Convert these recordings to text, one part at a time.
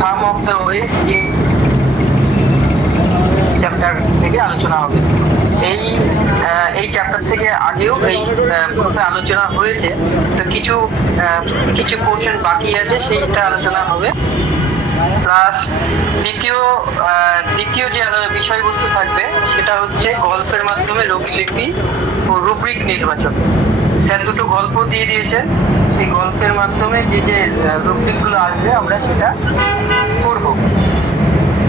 থাম of the West chapter থেকে আলোচনা হবে। এই এই চ্যাপ্টার থেকে আগেও এই গ্রুপে আলোচনা হয়েছে, তো কিছু কিছু পোর্শন বাকি আছে, সেইটা আলোচনা হবে। প্লাস দ্বিতীয় যে বিষয়বস্তু থাকবে সেটা হচ্ছে গল্পের মাধ্যমে রোগীলিপি ও রুব্রিক নির্বাচন। স্যার দুটো গল্প দিয়ে দিয়েছে, সেই গল্পের মাধ্যমে যে যে রুব্রিকগুলো আসবে আমরা সেটা করব।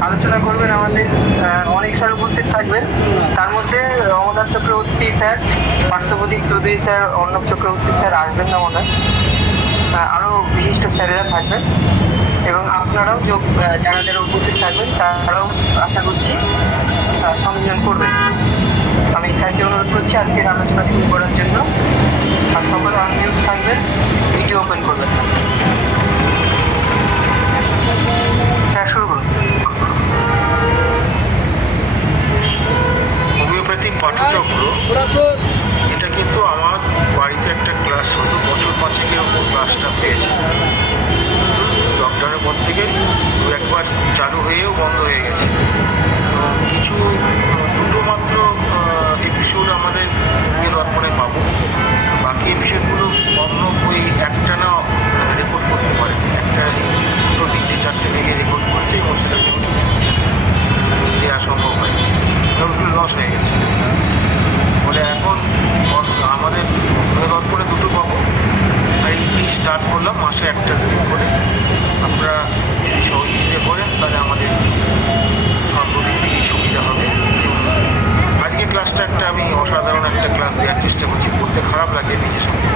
আলোচনা করবেন আমাদের অনেক স্যার উপস্থিত থাকবেন, তার মধ্যে Amarnath Chakraborty sir, Parthapradip Chowdhury sir, Arnab Chakraborty sir আসবেন না মনে হয়, আরো বিশিষ্ট স্যারেরা থাকবেন এবং আপনারাও যারা যারা উপস্থিত থাকবেন তারাও আশা করছি সংযোজন করবেন। আমি স্যারকে অনুরোধ করছি আজকের আলোচনা শুরু করার জন্য। আর সকলে আনমিউট থাকবেন, ভিডিও ওপেন করবেন। স্যার শুরু করুন। হোমিওপ্যাথিক পাঠচক্র, এটা কিন্তু আমার বাড়িতে একটা ক্লাস হতো, বছর পাঁচেকের ওপর ক্লাসটা পেয়েছে। লকডাউনের পর থেকে দু একবার চালু হয়েও বন্ধ হয়ে গেছে। কিছু দুটো মাত্র এপিসোড আমাদের দর্পণে পাবো, বাকি এপিসোডগুলো অন্য ওই একটা না রেকর্ড করতে পারে, একটা দুটো তিনটে চারটে ভেঙে রেকর্ড করছে এবং সেটা দেওয়া সম্ভব হয়, ওগুলো লস হয়ে গেছে বলে এখন আমাদের দর্পণে দুটো পাবো। আর এই স্টার্ট করলাম মাসে একটা দুটো করে। আপনারা যদি সহযোগিতা করেন তাহলে আমাদের সর্বদিক থেকে সুবিধা হবে। আজকে ক্লাসটা একটা আমি অসাধারণ একটা ক্লাস দেওয়ার চেষ্টা করছি, পড়তে খারাপ লাগে নিজের সঙ্গে,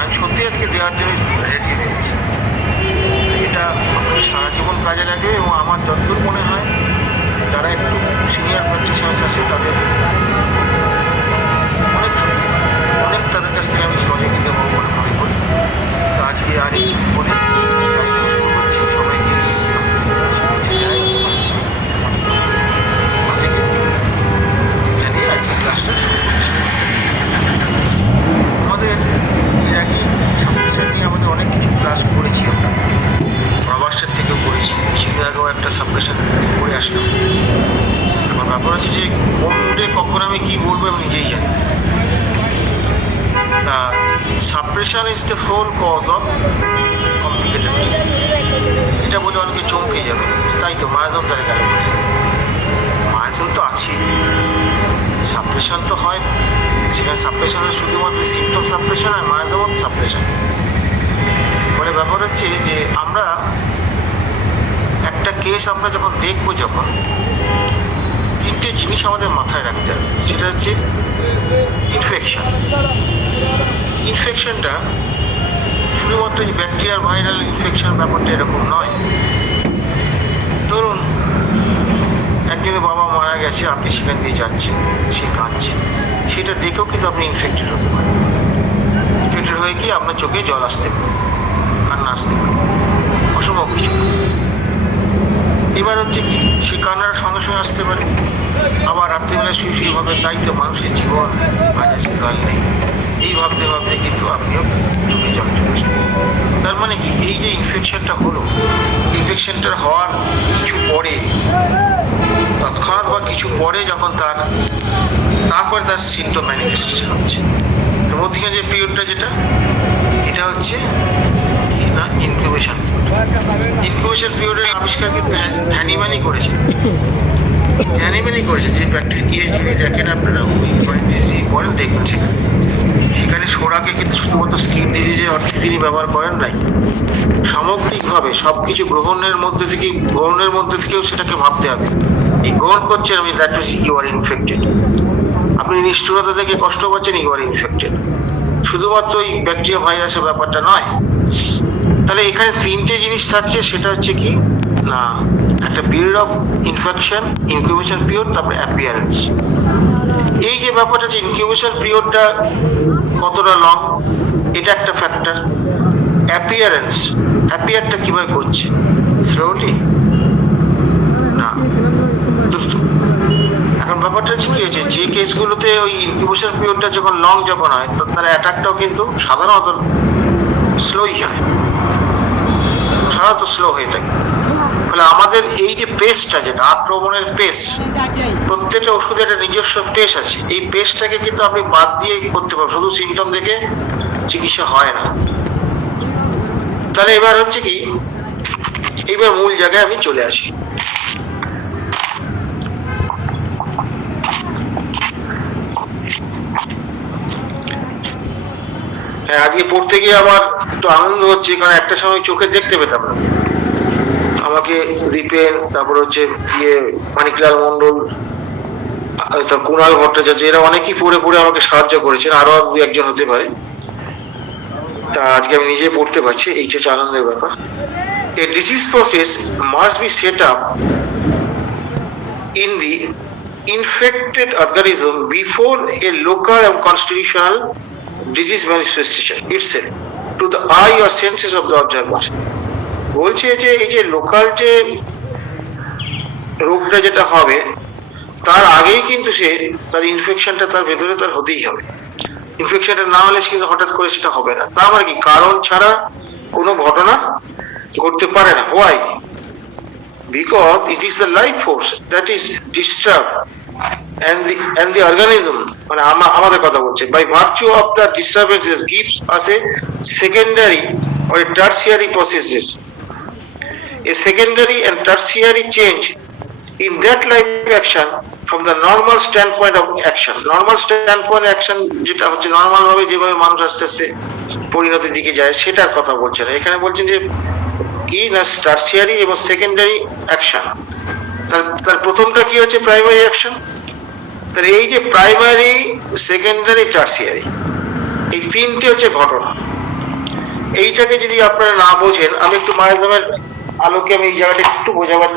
আমি সত্যি আজকে দেওয়ার জন্য রেডি হয়েছি। এটা আপনাদের সারা জীবন কাজে লাগবে এবং আমার যতদূর মনে হয় যারা একটু সিনিয়র প্র্যাকটিশনার্স আছে তাদের অনেক তাদের কাছ থেকে আমি সহযোগিতা পাবো বলে মনে করি। তো আজকে আর এই বলে শুরু করছি। সবাইকে জানিয়ে আজকে ক্লাসটা শুরু করছি। আমাদের এর আগে সাবজেক্ট নিয়ে আমাদের অনেক কিছু ক্লাস করেছি, আমরা প্রবাসের থেকেও করেছি, কিছুদিন আগেও একটা সাবজেক্ট করে আসলাম। আমার ব্যাপার হচ্ছে যে কোন মুডে কখন আমি কী বলবো আমি নিজেই জানি। Suppression is the whole cause of complicated disease. এটা বলে অনেকে চমকে যাবে, তাই তো মায়াজম তারা গেল বলে, মায়াজম তো আছেই, সাপ্রেশন তো হয়, সেখানে সাপ্রেশনের শুধুমাত্র সিমটম সাপ্রেশন আর মায়াজমও সাপ্রেশন। বলে ব্যাপার হচ্ছে যে আমরা একটা কেস আমরা যখন দেখবো, যখন তিনটে জিনিস আমাদের মাথায় রাখতে হবে। সেটা হচ্ছে ইনফেকশন। ইনফেকশনটা শুধুমাত্র যে ব্যাকটেরিয়ার ভাইরাল ইনফেকশন ব্যাপারটা এরকম নয়। ধরুন একজনের বাবা মারা গেছে, আপনি সেখান দিয়ে যাচ্ছেন, সে কাঁদছে, সেটা দেখেও কিন্তু আপনি ইনফেক্টেড হতে পারেন। ইনফেক্টেড হয়ে কি আপনার চোখে জল আসতে পারে, কান্না আসতে পারে, অসম্ভব কিছু। এবার হচ্ছে কি, সে কান্নার সঙ্গে সঙ্গে আসতে পারে, আবার রাত্রিবেলায় শুয়ে শুয়ে ভাবে তাই তো মানুষের জীবন, আজ আজকে কাল নেই, এই ভাবতে ভাবতে কিন্তু আপনিও চোখে জল চলে আসবেন। তার মানে কি, এই যে ইনফেকশনটা হলো, ইনফেকশনটা হওয়ার কিছু পরে, তৎক্ষণাৎ বা কিছু পরে যখন তারপরে তার সিমটম ম্যানিফেস্টেশন হচ্ছে, তো মধ্যখানে যে পিরিয়ডটা যেটা, এটা হচ্ছে না ইনকিউবেশন। ইনকিউবেশন পিরিয়ডের আবিষ্কার কিন্তু হ্যানিম্যানই করেছে। যে ব্যাকটেরিয়া যদি দেখেন আপনারা পড়েন, দেখবেন সেখানে সোরাকে কিন্তু শুধুমাত্র স্কিন ডিজিজের অর্থে তিনি ব্যবহার করেন নাই, সামগ্রিকভাবে সব কিছু গ্রহণের মধ্যে থেকেও সেটাকে ভাবতে হবে। এই গ্রহণ করছেন আমি, that means you are infected. আপনি নিষ্ঠুরতা থেকে কষ্ট পাচ্ছেন, ইউ আর ইনফেক্টেড। শুধুমাত্র ওই ব্যাকটেরিয়া ভাইরাসের ব্যাপারটা নয়। তাহলে এখানে তিনটে জিনিস থাকছে, সেটা হচ্ছে কি না, একটা period of infection, incubation period, তারপরে অ্যাপিয়ারেন্স। এই যে ব্যাপারটা যে ইনকিউবেশন পিরিয়ডটা কতটা লং, এটা একটা ফ্যাক্টর। অ্যাপিয়ারটা কিভাবে করছে, স্লোলি না দ্রুত। এখন ব্যাপারটা হচ্ছে কি হয়েছে, যে কেসগুলোতে ওই ইনকিউবেশন পিরিয়ডটা যখন লং যখন হয়, তার অ্যাটাকটাও কিন্তু সাধারণত স্লোই হয়, সাধারণত স্লো হয়ে থাকে। ফলে আমাদের এই যে পেস্টটা, যেটা আক্রমণের পেস্ট, প্রত্যেকটা ওষুধে একটা নিজস্ব পেস আছে। এই পেস্টটাকে কিন্তু আপনি বাদ দিয়ে করতে পারবেন, শুধু সিমটম দেখে চিকিৎসা হয় না। তাহলে এবার হচ্ছে কি, এইবার মূল জায়গায় আমি চলে আসি। হ্যাঁ, আজকে পড়তে গিয়ে আমার একটু আনন্দ হচ্ছে, কারণ একটা সময় চোখে দেখতে পেতাম না। আমাকে দীপেন, তারপর হচ্ছে মানিকলাল মন্ডল, কুণাল ভট্টাচার্য, এরা অনেকেই পড়ে পড়ে আমাকে সাহায্য করেছেন, আরো দু একজন হতে পারে। তা আজকে আমি নিজে পড়তে পারছি, এইটা হচ্ছে আনন্দের ব্যাপার। A disease process must be set up in the infected organism before a local and constitutional disease manifestation itself to the eye or senses of the observer. বলছে যে এই যে লোকাল যে রোগটা যেটা হবে, তার আগেই কিন্তু সে তার ইনফেকশনটা তার ভেতরে তার হতেই হবে। ইনফেকশনটা না হলে কিন্তু হঠাৎ করে সেটা হবে না। তা মানে কি, কারণ ছাড়া কোনো ঘটনা ঘটতে পারে না। Why? Because it is the life force that is disturb and the organism, মানে আমাদের কথা বলছে, by virtue of the disturbances gives us a secondary or a tertiary processes, a secondary and tertiary change in that life action from the normal standpoint of action. Normal standpoint action যেটা হচ্ছে normal ভাবে যেভাবে মানুষ আস্তে আস্তে পরিণতির দিকে যায়, সেটার কথা বলছেন। এখানে বলছেন যে কি না, টার্সিয়ারি এবং সেকেন্ডারি অ্যাকশন। তার প্রথমটা কি হচ্ছে? Primary action. তাহলে এই যে প্রাইমারি, সেকেন্ডারি, টার্সিয়ারি, এই তিনটে হচ্ছে ঘটনা। এইটাকে যদি আপনারা না বোঝেন, আমি একটু মায়াজামের আলোকে আমি এই জায়গাটা একটু বোঝাবার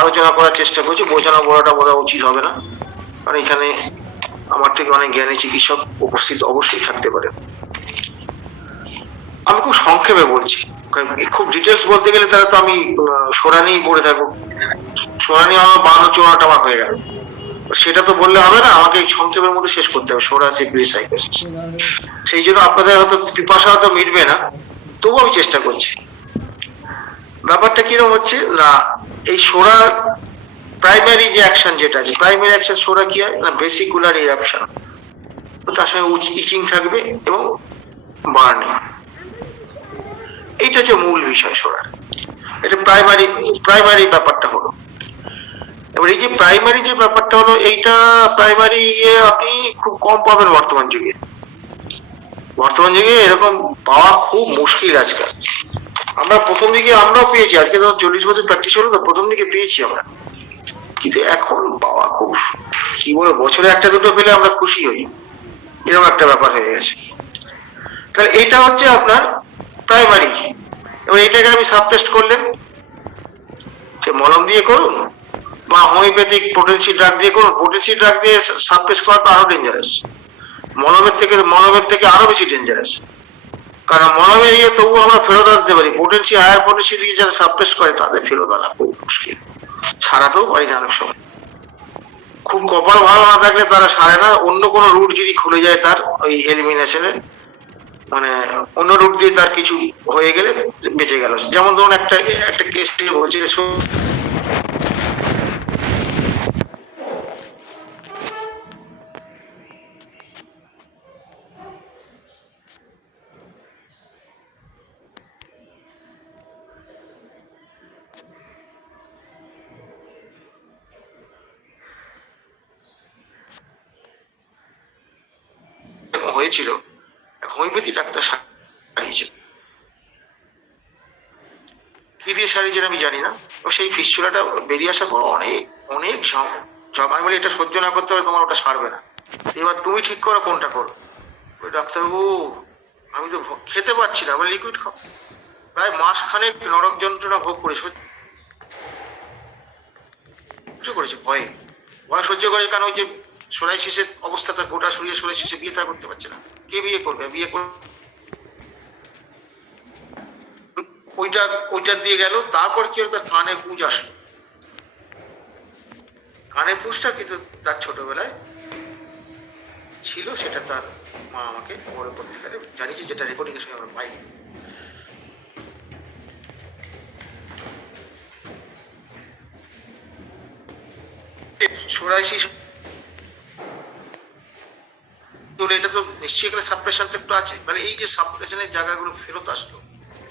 আলোচনা করার চেষ্টা করছি। বোঝানো বলাটা বোঝা উচিত হবে না, কারণ এখানে আমার থেকে অনেক জ্ঞানী চিকিৎসক উপস্থিত অবশ্যই থাকতে পারে। আমি খুব সংক্ষেপে বলছি, খুব ডিটেলস বলতে গেলে তাহলে তো আমি সোরানি পড়ে থাকবো। সোরানি আমার 52-54টা আমার হয়ে গেল, সেটা তো বললে হবে না, আমাকে সংক্ষেপের মধ্যে শেষ করতে হবে সোরা সিপিরি সাইকোসিস। সেই জন্য আপনাদের হয়তো পিপাসা হয়তো মিটবে না, তবু আমি চেষ্টা করছি। ব্যাপারটা কিরকম হচ্ছে না, এই সোরা প্রাইমারি যে অ্যাকশন যেটা আছে, প্রাইমারি অ্যাকশন সোরা কি হয় না, ভেসিকুলার ইরাপশন, তার সঙ্গে ইচিং থাকবে এবং বার্নিং। এইটা হচ্ছে মূল বিষয় সোরার। এটা প্রাইমারি ব্যাপারটা হলো। এবার এই যে প্রাইমারি যে ব্যাপারটা হলো, এইটা প্রাইমারি আপনি খুব কম পাবেন বর্তমান যুগে। এরকম পাওয়া খুব মুশকিল আজকাল। আমরা প্রথম দিকে আমরাও পেয়েছি, আজকে ধর 40 বছর প্র্যাকটিস হলো তো, প্রথম দিকে পেয়েছি আমরা, কিন্তু এখন পাওয়া খুব, কি বলবো, বছরে একটা দুটো পেলে আমরা খুশি হই, এরকম একটা ব্যাপার হয়ে গেছে। তাহলে এটা হচ্ছে আপনার প্রাইমারি। এবার এটাকে আমি সাবটেস্ট করলেন, যে মলম দিয়ে করুন বা হোমিওপ্যাথিক পোটেন্সি ড্রাগ দিয়ে করুন। পোটেন্সি ড্রাগ দিয়ে সাবটেস্ট করা তো আরো ডেঞ্জারাস, মলমের থেকে আরো বেশি ডেঞ্জারাস। কারণ মলমে গিয়ে তবু আমরা ফেরত আনতে পারি, পোটেন্সি হায়ার পোটেন্সি দিয়ে যারা সাবটেস্ট করে তাদের ফেরত আনা খুব মুশকিল, সারাতেও পারি না অনেক সময়। খুব কপাল ভালো না থাকলে তারা সারে না। অন্য কোনো রুট যদি খুলে যায় তার ওই এলিমিনেশনের, মানে অন্য রুট দিয়ে তার কিছু হয়ে গেলে বেঁচে গেল। যেমন ধরুন একটা কেস বলছি, হয়েছিল হোমিওপ্যাথি ডাক্তার সারিয়েছেন, কি দিয়ে সারিয়েছেন আমি জানি না। সেই ফিস্চুলাটা বেরিয়ে আসার পর অনেক আমি বলি এটা সহ্য না করতে পারে তোমার ওটা সারবে না, এবার তুমি ঠিক করো কোনটা করো। ওই ডাক্তারবাবু, আমি তো খেতে পারছি না, লিকুইড খাও। প্রায় মাসখানেক নরক যন্ত্রণা ভোগ করে সহ্য করেছে, ভয় সহ্য করে। কারণ ওই যে সোরাইসিসের অবস্থা, তার গোটা শরীরে সোরাইসিসে বিয়ে তার করতে পারছে না। কে বিয়ে করবে? ওইটা দিয়ে গেল। তারপর কি হলো, তার কানে পুঁজ আসলো। কানে পুঁজটা কিন্তু তার ছোটবেলায় ছিল, সেটা তার মা আমাকে পরবর্তীকালে জানিয়েছে, যেটা রেকর্ডিং এর সময় আমরা পাইনি। সোরাইসিস হলে এটা তো নিশ্চয়ই এখানে সাপ্রেশন একটু আছে, তাহলে এই যে সাপ্রেশনের জায়গাগুলো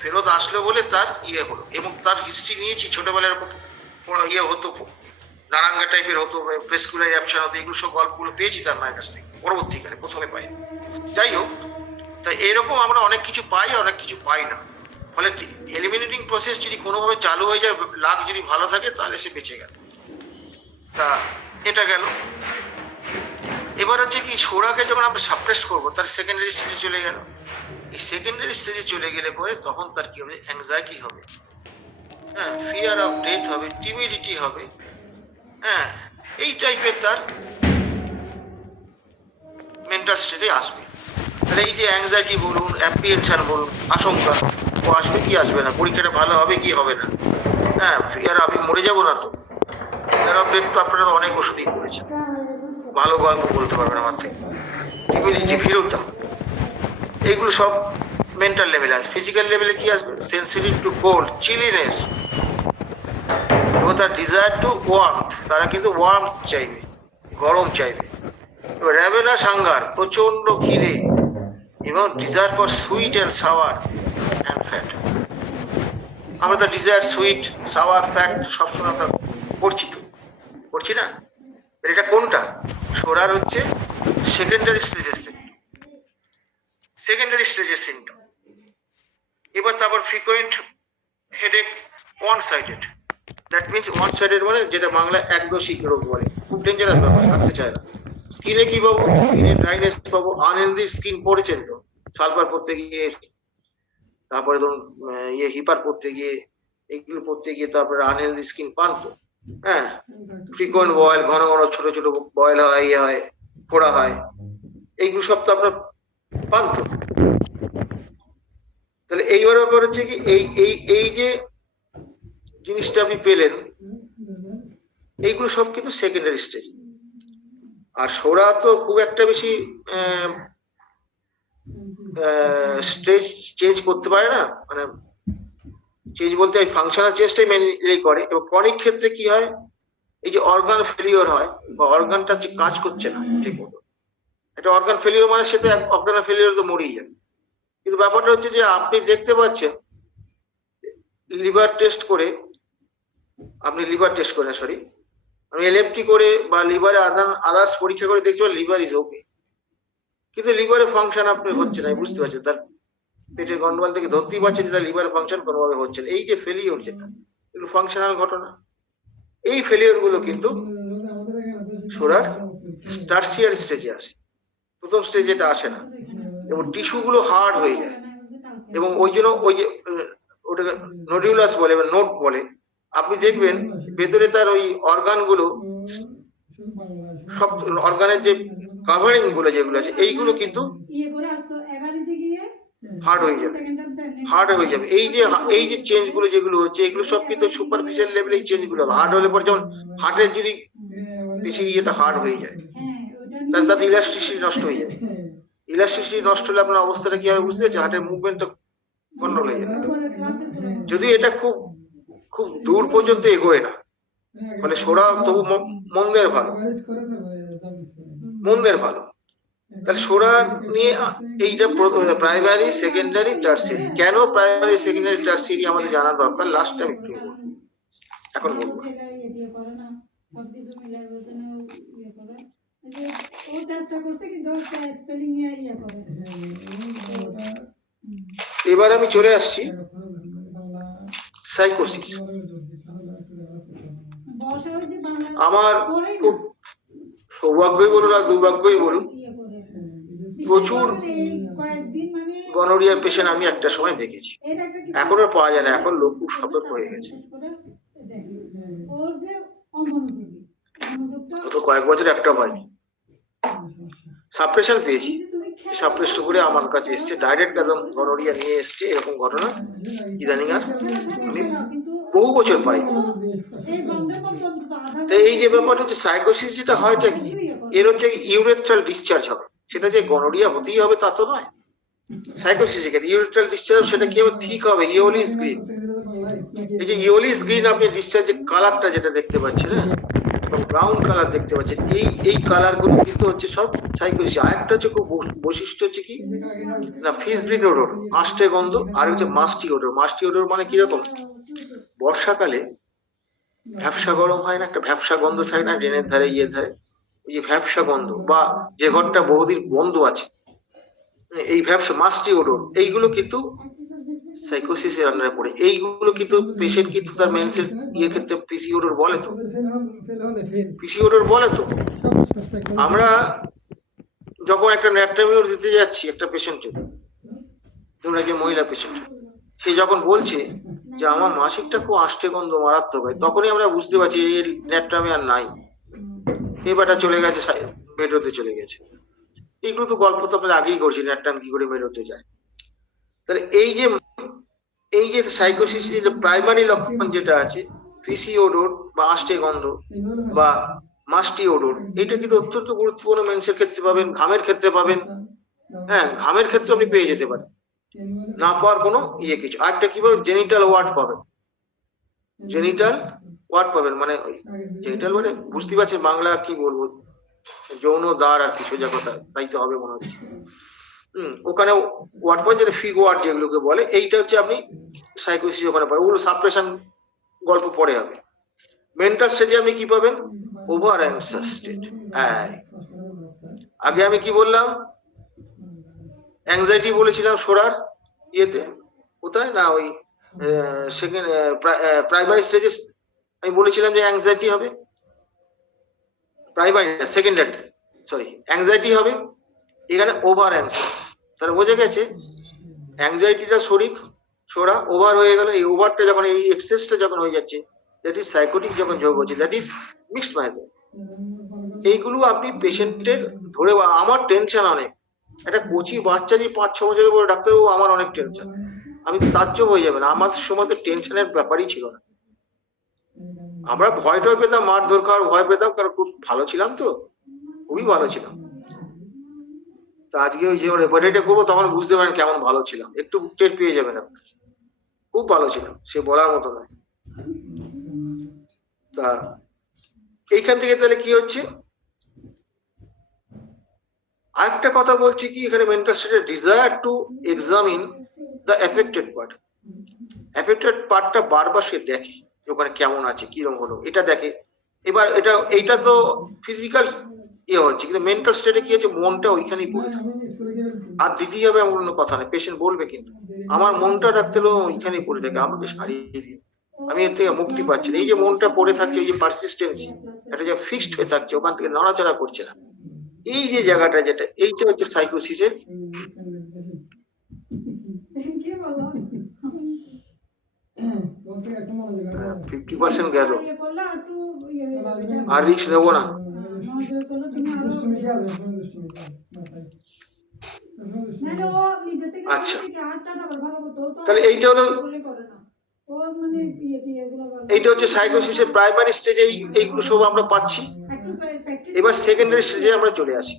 ফেরত আসলো বলে তার ইয়ে হলো। এবং তার হিস্ট্রি নিয়েছি, ছোটবেলায় এরকম ইয়ে হতো, নারাঙ্গা টাইপের হতো, ভেসকুলার অ্যাপশন হতো, এগুলো সব গল্পগুলো পেয়েছি তার মায়ের কাছ থেকে পরবর্তীকালে, প্রথমে পাই। যাই হোক, তাই এরকম আমরা অনেক কিছু পাই, অনেক কিছু পাই না। ফলে এলিমিনেটিং প্রসেস যদি কোনোভাবে চালু হয়ে যায়, লাক যদি ভালো থাকে, তাহলে সে বেঁচে গেল। তা এটা গেল। এবার হচ্ছে কি, সোরাকে যখন আমরা সাপ্রেস করবো, তার সেকেন্ডারি স্টেজে চলে গেল। এই সেকেন্ডারি স্টেজে চলে গেলে পরে তখন তার কি হবে, অ্যাংজাইটি হবে, হ্যাঁ, ফিয়ার অফ ডেথ হবে, টিমিডিটি হবে, হ্যাঁ, এই টাইপের তার মেন্টাল স্টেটে আসবে। তাহলে এই যে অ্যাংজাইটি বলুন, অ্যাপ্রিহেনশন বলুন, আশঙ্কা, ও আসবে কি আসবে না, পরীক্ষাটা ভালো হবে কি হবে না, হ্যাঁ, ফিয়ার আমি মরে যাবো না তো, ফিয়ার অফ ডেথ তো আপনারা অনেক ওষুধই করেছেন, ভালো গল্প বলতে পারবেন আমার থেকে, টিমিডিটি, ফিরতা, এইগুলো সব মেন্টাল লেভেলে আসবে। ফিজিক্যাল লেভেলে কি আসবে, সেন্সিটিভ টু কোল্ড, চিলিনেস, এবং তার ডিজায়ার টু ওয়ার্ম, তারা কিন্তু ওয়ার্ম চাইবে, গরম চাইবে। এবার র্যাভেনাস হাঙ্গার, প্রচন্ড খিদে, এবং desire for sweet and sour and fat. আমরা তো ডিজায়ার সুইট, সাওয়ার, ফ্যাট সবসময় আমরা করছি না। এটা কোনটা, সোরার হচ্ছে সেকেন্ডারি স্টেজের সিমটম। এবার তারপর frequent headache, one sided, that means one sided মানে যেটা বাংলা একদোষী রোগ বলে, খুব ডেঞ্জারাস ব্যাপার, থাকতে চায় না। স্কিনে কি পাবো, স্কিনে ড্রাইনেস পাবো, আনহেলদি স্কিন পড়েছেন তো, সালফার পড়তে গিয়ে, তারপরে ধরুন হিপার পড়তে গিয়ে, এইগুলো পড়তে গিয়ে তারপরে আনহেলদি স্কিন পান তো, হ্যাঁ, ফ্রিকোয়েন্ট বয়েল, ঘন ঘন ছোট ছোট বয়েল হয়, ইয়ে হয়, ফোড়া হয়, এইগুলো সব তো আপনার পান তো। তাহলে এইবার ব্যাপার হচ্ছে কি, এই যে জিনিসটা আপনি পেলেন, এইগুলো সব কিন্তু সেকেন্ডারি স্টেজ। আর সোরা তো খুব একটা বেশি স্টেজ চেঞ্জ করতে পারে না, মানে চেঞ্জ বলতে এই ফাংশনাল চেঞ্জটাই মেনলি করে। এবং ক্রনিক ক্ষেত্রে কি হয়, এই যে অর্গান ফেলিওর হয়, বা অর্গানটা যে কাজ করছে না ঠিক মতো, একটা অর্গান ফেলিওর মানে সেটা অর্গান ফেলিওর তো মরেই যায়। কিন্তু ব্যাপারটা হচ্ছে যে আপনি দেখতে পাচ্ছেন লিভার টেস্ট করে, আপনি এলএফটি করে বা লিভারে আদার্স পরীক্ষা করে দেখতে পাবেন লিভার ইজ ওকে, কিন্তু লিভারের ফাংশন আপনার হচ্ছে না, বুঝতে পারছেন, তার পেটের গন্ডগোল থেকে ধরতেই পারছেন যে তার লিভারের ফাংশন কোনোভাবে হচ্ছে না। এই যে ফেলিওর, যেটা এগুলো ফাংশনাল ঘটনা, এই ফেলিওর গুলো কিন্তু সোরার টার্সিয়ারি স্টেজে আসে, প্রথম স্টেজে এটা আসে না। এবং টিস্যু গুলো হার্ড হয়ে যায়, এবং ওই জন্য ওই যে ওটাকে নোডিউলাস বলে বা নোট বলে, আপনি দেখবেন ভেতরে তার ওই অর্গানগুলো, সব অর্গানের যে কাভারিং গুলো যেগুলো আছে, এইগুলো কিন্তু হার্ড হয়ে যাবে। এই যে চেঞ্জ গুলো যেগুলো হচ্ছে, এগুলো সব কিন্তু সুপারফিশিয়াল লেভেলে এই চেঞ্জ গুলো। হার্ড হলে পরে, যেমন হার্টের যদি বেশি ইয়েটা হার্ড হয়ে যায়, তাহলে তাতে ইলাস্টিসিটি নষ্ট হয়ে যাবে। ইলাস্টিসিটি নষ্ট হলে আপনার অবস্থাটা কি হবে বুঝতে পারছেন, হার্টের মুভমেন্টটা গন্ডগোল হয়ে যাবে। যদি এটা খুব খুব দূর পর্যন্ত এগোয় না, ফলে সোরা তবু মন্দের ভালো। তাহলে সোরা নিয়ে এইটা প্রাইমারি, সেকেন্ডারি, টার্সিয়ারি। কেন প্রাইমারি, সেকেন্ডারি, টার্সিয়ারি আমাদের জানা দরকার, লাস্ট টাইম একটু এখন বলবো। এবার আমি চলে আসছি সাইকোসিস। আমার খুব সৌভাগ্যই বলুন আর দুর্ভাগ্যই বলুন, প্রচুর গনোরিয়ার পেশেন্ট আমি একটা সময় দেখেছি, এখন আর পাওয়া যায় না, এখন লোক খুব সতর্ক হয়ে গেছে। গত কয়েক বছর একটা হয়নি, সাপ্রেশন পেয়েছি, সাপ্রেস করে আমার কাছে এসছে, ডাইরেক্ট একদম গনোরিয়া নিয়ে এসছে, এরকম ঘটনা ইদানিং আর আমি বহু বছর পাই। তো এই যে ব্যাপারটা হচ্ছে সাইকোসিস যেটা হয়, এটা কি, এর হচ্ছে ইউরেথ্রাল ডিসচার্জ হবে, সেটা যে গনোরিয়া হতেই হবে তা তো নয়। সাইকোসিস ইউরেথ্রাল ডিসচার্জ, সেটা কি হবে, ঠিক হবে, ইওলিস গ্রিন। এই যে ইওলিস গ্রিন আপনি ডিসচার্জের কালারটা যেটা দেখতে পাচ্ছেন, ব্রাউন কালার দেখতে পাচ্ছেন, এই কালার গুলো কিন্তু হচ্ছে সব সাইকোসিস। আরেকটা হচ্ছে খুব বৈশিষ্ট্য হচ্ছে কি না, ফিসব্রিড ওডর, আষ্টে গন্ধ, আর হচ্ছে মাস্টি ওডর। মাস্টি ওডর মানে কিরকম, বর্ষাকালে ভ্যাপসা গরম হয় না, একটা ভ্যাপসা গন্ধ থাকে না ড্রেনের ধারে ইয়ের ধারে, ওই যে ভ্যাপসা গন্ধ, বা যে ঘরটা বহুদিন বন্ধ আছে, এই ভ্যাপসা মাস্টি ওডর, এইগুলো কিন্তু সাইকোসিসের আন্ডারে পড়ে। এইগুলো কিন্তু পেশেন্ট কিন্তু তার মেন্সের ইয়ের ক্ষেত্রে পিসিওডর বলে তো, পিসিওডর বলে তো। আমরা যখন একটা ন্যাট্রামিওর দিতে যাচ্ছি একটা পেশেন্টকে, ধরুন একজন মহিলা পেশেন্ট, সে যখন বলছে যে আমার মাসিকটা খুব আষ্টে গন্ধ মারাত্মক হয়, তখনই আমরা বুঝতে পারছি এই ন্যাট্রামি আর নাই, এবারটা চলে গেছে, মেট্রোতে চলে গেছে। এইগুলো তো গল্প তো আপনার আগেই করছি, ন্যাট্রাম কি করে মেট্রোতে যায়। তাহলে এই যে সাইকোসিসের প্রাইমারি লক্ষণ যেটা আছে, পিসিওডর বা আষ্টে গন্ধ বা মাস্টি ওডর, এটা কিন্তু অত্যন্ত গুরুত্বপূর্ণ। মেন্সের ক্ষেত্রে পাবেন, ঘামের ক্ষেত্রে পাবেন, হ্যাঁ ঘামের ক্ষেত্রে আপনি পেয়ে যেতে পারেন, না পাওয়ার কোনো ইয়ে কিছু। আরেকটা কি পাবেন, জেনিটাল ওয়ার্ড পাবেন, জেনিটাল ওয়ার্ড পাবেন, মানে জেনিটাল মানে বুঝতে পারছেন বাংলা কি বলবো, যৌন দ্বার আর কি, সোজা কথা তাই তো হবে মনে হচ্ছে। ওখানে ওয়ার্ড পাবেন, যেটা ফিগ ওয়ার্ড যেগুলোকে বলে, এইটা হচ্ছে আপনি সাইকোসিস ওখানে পাবেন। ওগুলো সাপ্রেশন গল্প পরে হবে। মেন্টাল স্টেজে আপনি কি পাবেন, ওভার অ্যাংজাস স্টেট। আগে আমি কি বললাম, অ্যাংজাইটি বলেছিলাম সোরার ইয়েতে, কোথায় না ওই সেকেন্ড প্রাইমারি স্টেজে আমি বলেছিলাম যে অ্যাংজাইটি হবে, প্রাইমারি সেকেন্ডারি সরি অ্যাংজাইটি হবে, এখানে ওভার অ্যাংজাস। তাহলে বোঝা গেছে অ্যাংজাইটিটা সোরা ওভার হয়ে গেল। এই ওভারটা যখন, এই এক্সেসটা যখন হয়ে যাচ্ছে, দ্যাট ইজ সাইকোটিক যখন যোগ হচ্ছে, দ্যাট ইজ মিক্সড ম্যানেজার। এইগুলো আপনি পেশেন্টের ধরে, আমার টেনশন অনেক, একটা কচি বাচ্চা যে 5-6 বছরের বড় ডাক্তারবাবু, আমার অনেক টেনশন, আমি তাজ্জব হয়ে যাবেন। আমার সময় তো টেনশনের ব্যাপারই ছিল না, আমরা ভয় টয় পেতাম, মারধর খাওয়ার ভয় পেতাম, কারণ খুব ভালো ছিলাম তো, খুবই ভালো ছিলাম। তো আজকে ওই যে রেপারেটে করবো তখন বুঝতে পারেন কেমন ভালো ছিলাম, একটু টের পেয়ে যাবেন আপনি, খুব ভালো ছিলাম, সে বলার মতো নয়। তা এইখান থেকে তাহলে কি হচ্ছে, আরেকটা কথা বলছি কি, এখানে মেন্টাল স্টেটের desire to examine the affected part. Affected পার্টটা বারবার সে দেখে, ওখানে কেমন আছে, কিরকম হলো, এটা দেখে। এবার এইটা তো ফিজিক্যাল ইয়ে হচ্ছে, কিন্তু মেন্টাল স্টেটে কি হচ্ছে, মনটা ওইখানেই পড়ে থাকে। আর দিতেই হবে এমন কোনো কথা নেই, পেশেন্ট বলবে কিন্তু আমার মনটা রাখতে হলো ওইখানেই পড়ে থাকে, আমাকে সারিয়ে দিয়ে আমি এর থেকে মুক্তি পাচ্ছি না। এই যে মনটা পড়ে থাকছে, এই যে পারসিস্টেন্সি, এটা যে ফিক্সড হয়ে থাকছে, ওখান থেকে নড়াচড়া করছে না, এই যে জায়গাটা যেটা, এইটা হচ্ছে সাইকোসিসের 50% গেল। আর রিস্ক নেবো না। আচ্ছা, তাহলে এইটা হলো, এইটা হচ্ছে সাইকোসিসের প্রাইমারি স্টেজে এইগুলো সব আমরা পাচ্ছি। এবার সেকেন্ডারি স্টেজে আমরা চলে আসি।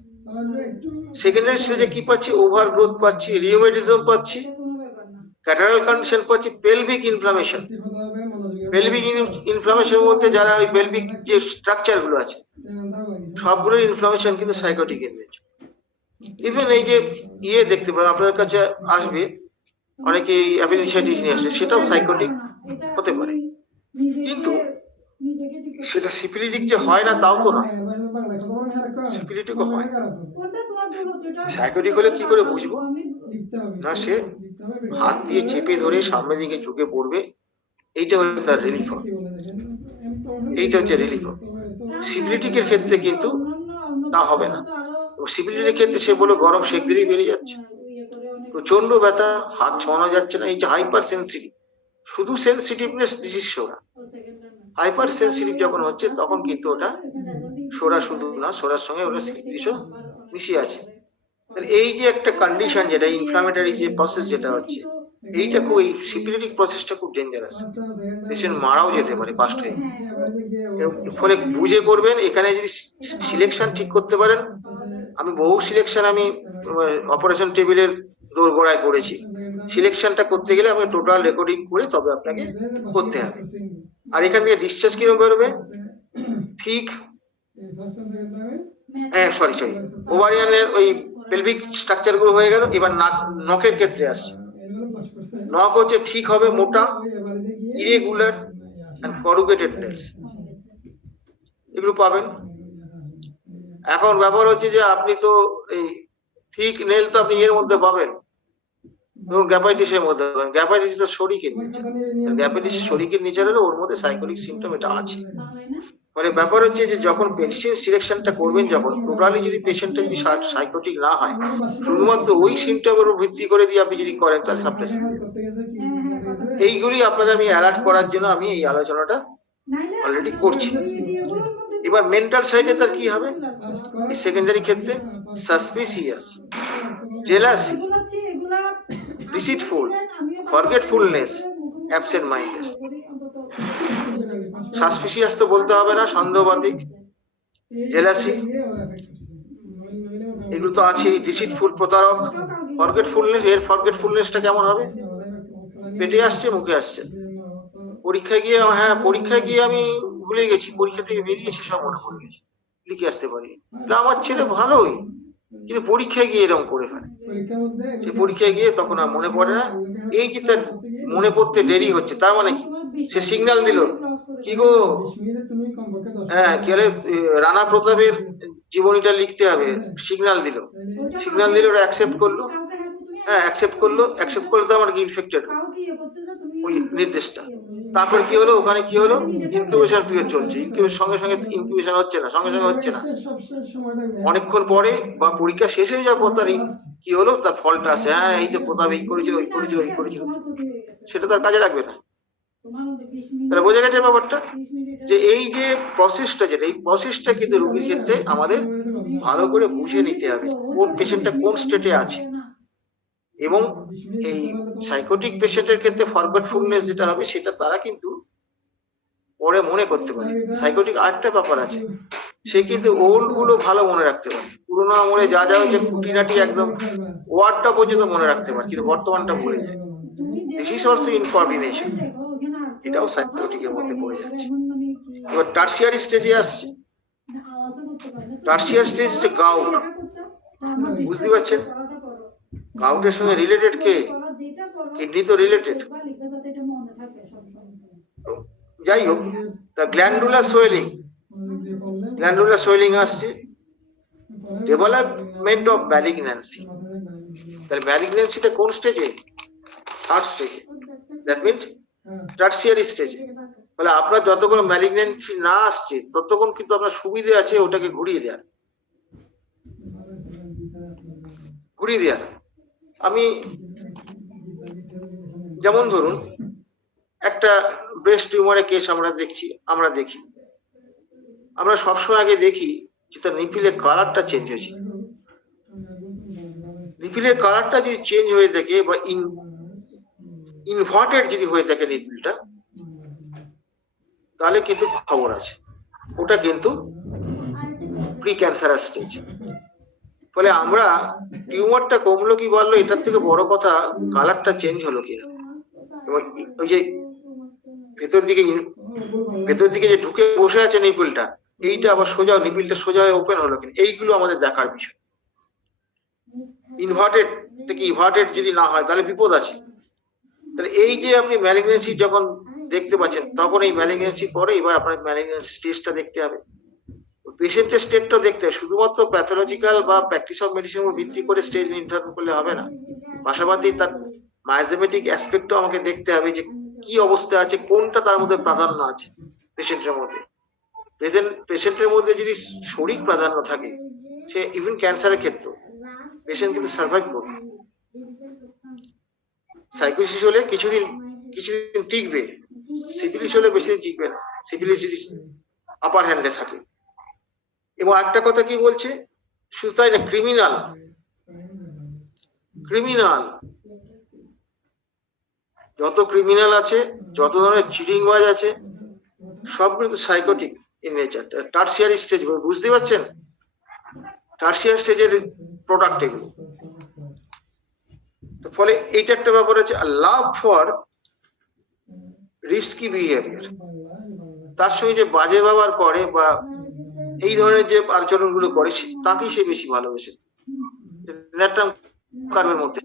সেকেন্ডারি স্টেজে কি পাচ্ছি, ওভার গ্রোথ পাচ্ছি, রিউমেটিজম পাচ্ছি, ক্যাটারাল কন্ডিশন পাচ্ছি, পেলভিক ইনফ্লামেশন। পেলভিক ইনফ্লামেশন বলতে যারা ওই পেলভিক যে স্ট্রাকচার গুলো আছে সবগুলোর ইনফ্লামেশন কিন্তু সাইকোটিক এর নেচার। ইভেন এই যে ইয়ে দেখতে পারেন, আপনাদের কাছে আসবে অনেকে অ্যাপেন্ডিসাইটিস নিয়ে আসে, সেটাও সাইকোটিক হতে পারে, কিন্তু সেটা সিফিলিটিক যে হয় না তাও তো না, সিফিলিটিকও হয়। সাইকোটিক হলে কি করে বুঝবো, না সে হাত দিয়ে চেপে ধরে সামনের দিকে ঝুঁকে পড়বে, এইটা হলো তার রিলিফ। এইটা হচ্ছে রিলিফ। সিফিলিটিকের ক্ষেত্রে কিন্তু তা হবে না। সিফিলিটিকের ক্ষেত্রে সে বলে গরম সেক দিলেই বেরিয়ে যাচ্ছে, প্রচন্ড ব্যথা, হাত ছোঁয়ানো যাচ্ছে না। এই যে হাইপার সেন্সিটিভ, শুধু সেন্সিটিভনেস দৃশ্য না, হাইপার সেন্সিটিভ যখন হচ্ছে তখন কিন্তু ওটা সোরা শুধু না, সোরার সঙ্গে ওটা সিফিলিসও মিশিয়ে আছে। এই যে একটা কন্ডিশন যেটা ইনফ্লামেটরি যে প্রসেস যেটা হচ্ছে, এইটা খুব, এই সিফিলিটিক প্রসেসটা খুব ডেঞ্জারাস, পেশেন্ট মারাও যেতে পারে পাস্ট হয়ে। ফলে বুঝে করবেন, এখানে যদি সিলেকশন ঠিক করতে পারেন, আমি বহু সিলেকশন আমি অপারেশন টেবিলের দোরগোড়ায় করেছি, সিলেকশনটা করতে গেলে আপনি টোটাল রেকর্ডিং করে তবে আপনাকে করতে হবে। আর এখান থেকে ডিসচার্জ কিরকম বেরোবে, ঠিক সরি ওভারিয়ানের ওই পেলভিক স্ট্রাকচার গুলো হয়ে গেল। এবার নখের ক্ষেত্রে আসছে। নখ হচ্ছে ঠিক হবে, মোটা, ইরেগুলার এন্ড করুগেটেড নেলস, এগুলো পাবেন। এখন ব্যাপার হচ্ছে যে আপনি তো এই ঠিক নেল তো আপনি এর মধ্যে পাবেন, ধরুন গ্যাপাইটিসের মধ্যে পাবেন। গ্যাপাইটিস তো শরিকের নেচার, গ্যাপাইটিস শরিকের নেচার হলে ওর মধ্যে সাইকোটিক সিমটম এটা আছে। মানে ব্যাপার হচ্ছে যে যখন পেশেন্ট সিলেকশনটা করবেন, যখন টোটালি যদি পেশেন্টটা যদি সাইকোটিক না হয়, শুধুমাত্র ওই সিমটমের উপর ভিত্তি করে দিয়ে আপনি যদি করেন তাহলে সাপ্রেশন। এইগুলি আপনাদের আমি অ্যালার্ট করার জন্য আমি এই আলোচনাটা অলরেডি করছি। এবার মেন্টাল সাইডে তার কি হবে, সেকেন্ডারি ক্ষেত্রে suspicious, jealousy, deceitful, forgetfulness, absent mindness. Suspicious তো বলতে হবে না, সন্দেহবাদী, জেলাসি, এগুলো তো আছে। ডিসিটফুল, প্রতারক, ফরগেটফুলনেস। এর ফরগেটফুলনেসটা কেমন হবে, পেটে আসছে, মুখে আসছে। পরীক্ষায় গিয়ে, হ্যাঁ পরীক্ষায় গিয়ে আমি ভুলে গেছি, পরীক্ষা থেকে বেরিয়েছি সব মনে পড়ে গেছে, লিখে আসতে পারি। আমার ছেলে ভালোই, কিন্তু পরীক্ষায় গিয়ে এরকম করে ফেলে। সে পরীক্ষায় গিয়ে তখন আর মনে পড়ে না। এই যে তার মনে পড়তে দেরি হচ্ছে, তার মানে কি, সে সিগন্যাল দিল, কি গো, হ্যাঁ কি বলে, রানা প্রতাপের জীবনীটা লিখতে হবে, সিগন্যাল দিল, ওরা অ্যাকসেপ্ট করলো, হ্যাঁ অ্যাকসেপ্ট করলো তো আমার ইনফেক্টেড ওই নির্দেশটা। তারপর কি হলো, ওখানে কি হলো, ইনকিউবেশন পিরিয়ড চলছে, সঙ্গে সঙ্গে ইনকিউবেশন হচ্ছে না, অনেকক্ষণ পরে বা পরীক্ষা শেষ হয়ে যাওয়ার পর তার কি হলো, তার ফলটা আসে, হ্যাঁ এই তো প্রতাপ এই করেছিল, সেটা তার কাজে লাগবে না। তাহলে বোঝা গেছে ব্যাপারটা, যে এই যে প্রসেসটা, যেটা এই প্রসেসটা কিন্তু রোগীর ক্ষেত্রে আমাদের ভালো করে বুঝে নিতে হবে, কোন পেশেন্টটা কোন স্টেটে আছে। এবং এই সাইকোটিক পেশেন্টের ক্ষেত্রে ফরগেটফুলনেস যেটা হবে, সেটা তারা কিন্তু পরে মনে করতে পারে। সাইকোটিক আরেকটা ব্যাপার আছে, সে কিন্তু ওল্ড গুলো ভালো মনে রাখতে পারে, পুরোনো আমলে যা যা হয়েছে খুঁটিনাটি একদম ওয়ার্ডটা পর্যন্ত মনে রাখতে পারে, কিন্তু বর্তমানটা ভুলে যায়। দিস ইজ অলসো ইনকোঅর্ডিনেশন, এটাও সাইকোটিকের মধ্যে পড়ে যাচ্ছে। এবার টার্সিয়ারি স্টেজে আসছে। টার্সিয়ারি স্টেজ গাউট, বুঝতে পারছেন, গাউটের সঙ্গে রিলেটেড কে, কিডনি তো রিলেটেড। যাই হোক, তা গ্ল্যান্ডুলার সোয়েলিং আসছে। ডেভেলপমেন্ট অফ ম্যালিগন্যান্সি, তাহলে ম্যালিগন্যান্সিটা কোন স্টেজে, থার্ড স্টেজে, দ্যাট মিনস টার্সিয়ারি স্টেজে। তাহলে আপনার যতক্ষণ ম্যালিগন্যান্সি না আসছে ততক্ষণ কিন্তু আপনার সুবিধে আছে ওটাকে ঘুরিয়ে দেওয়ার। আমি যেমন ধরুন একটা ব্রেস্ট টিউমারের কেস আমরা দেখি, আমরা সবসময় আগে দেখি যে তার নিপিলের কালারটা চেঞ্জ হয়েছে। নিপিলের কালারটা যদি চেঞ্জ হয়ে থাকে বা ইনভার্টেড যদি হয়ে থাকে নিপিলটা, তাহলে কিন্তু খবর আছে, ওটা কিন্তু প্রি ক্যান্সারাস স্টেজ। ফলে আমরা টিউমারটা কমলো কি বাড়লো এটার থেকে বড় কথা কালারটা চেঞ্জ হলো কিনা, এবং ওই যে ভেতর দিকে যে ঢুকে বসে আছে নিপিলটা, এইটা আবার নিপিলটা সোজা হয়ে ওপেন হলো কিনা, এইগুলো আমাদের দেখার বিষয়। ইনভার্টেড থেকে ইনভার্টেড যদি না হয় তাহলে বিপদ আছে। তাহলে এই যে আপনি ম্যালিগন্যান্সি যখন দেখতে পাচ্ছেন, তখন এই ম্যালিগন্যান্সি পরে এবার আপনার ম্যালিগন্যান্সি স্টেজটা দেখতে হবে, পেশেন্টের স্টেটটা দেখতে হবে। শুধুমাত্র প্যাথোলজিক্যাল বা প্র্যাকটিস অফ মেডিসিনের উপর ভিত্তি করে স্টেজ নির্ধারণ করলে হবে না, পাশাপাশি তার মাইজোমেটিক অ্যাসপেক্টও আমাকে দেখতে হবে, যে কি অবস্থা আছে, কোনটা তার মধ্যে প্রাধান্য আছে পেশেন্টের মধ্যে। পেশেন্টের মধ্যে যদি শরীর প্রাধান্য থাকে, সে ইভেন ক্যান্সারের ক্ষেত্রে পেশেন্ট কিন্তু সার্ভাইভ করবে। সাইকোসিস হলে কিছুদিন টিকবে, সিফিলিস হলে বেশি দিন টিকবে না, সিফিলিস যদি আপার হ্যান্ডে থাকে। এবং একটা কথা কি বলছে, শুধু তাই না, ক্রিমিনাল যত ক্রিমিনাল আছে, যত ধরনের চিটিংবাজ আছে, সব কিন্তু psychotic in nature. Tertiary stage, বুঝতে পারছেন, টার্সিয়ারি স্টেজের প্রোডাক্ট এগুলো। ফলে এইটা একটা ব্যাপার আছে। লাভ ফর রিস্কি বিহেভিয়ার, তার সঙ্গে যে বাজে ব্যবহার করে বা এই ধরনের যে আচরণগুলো করে তাকেই সে বেশি ভালোবেসে। ন্যাট্রাম কার্ভের মধ্যে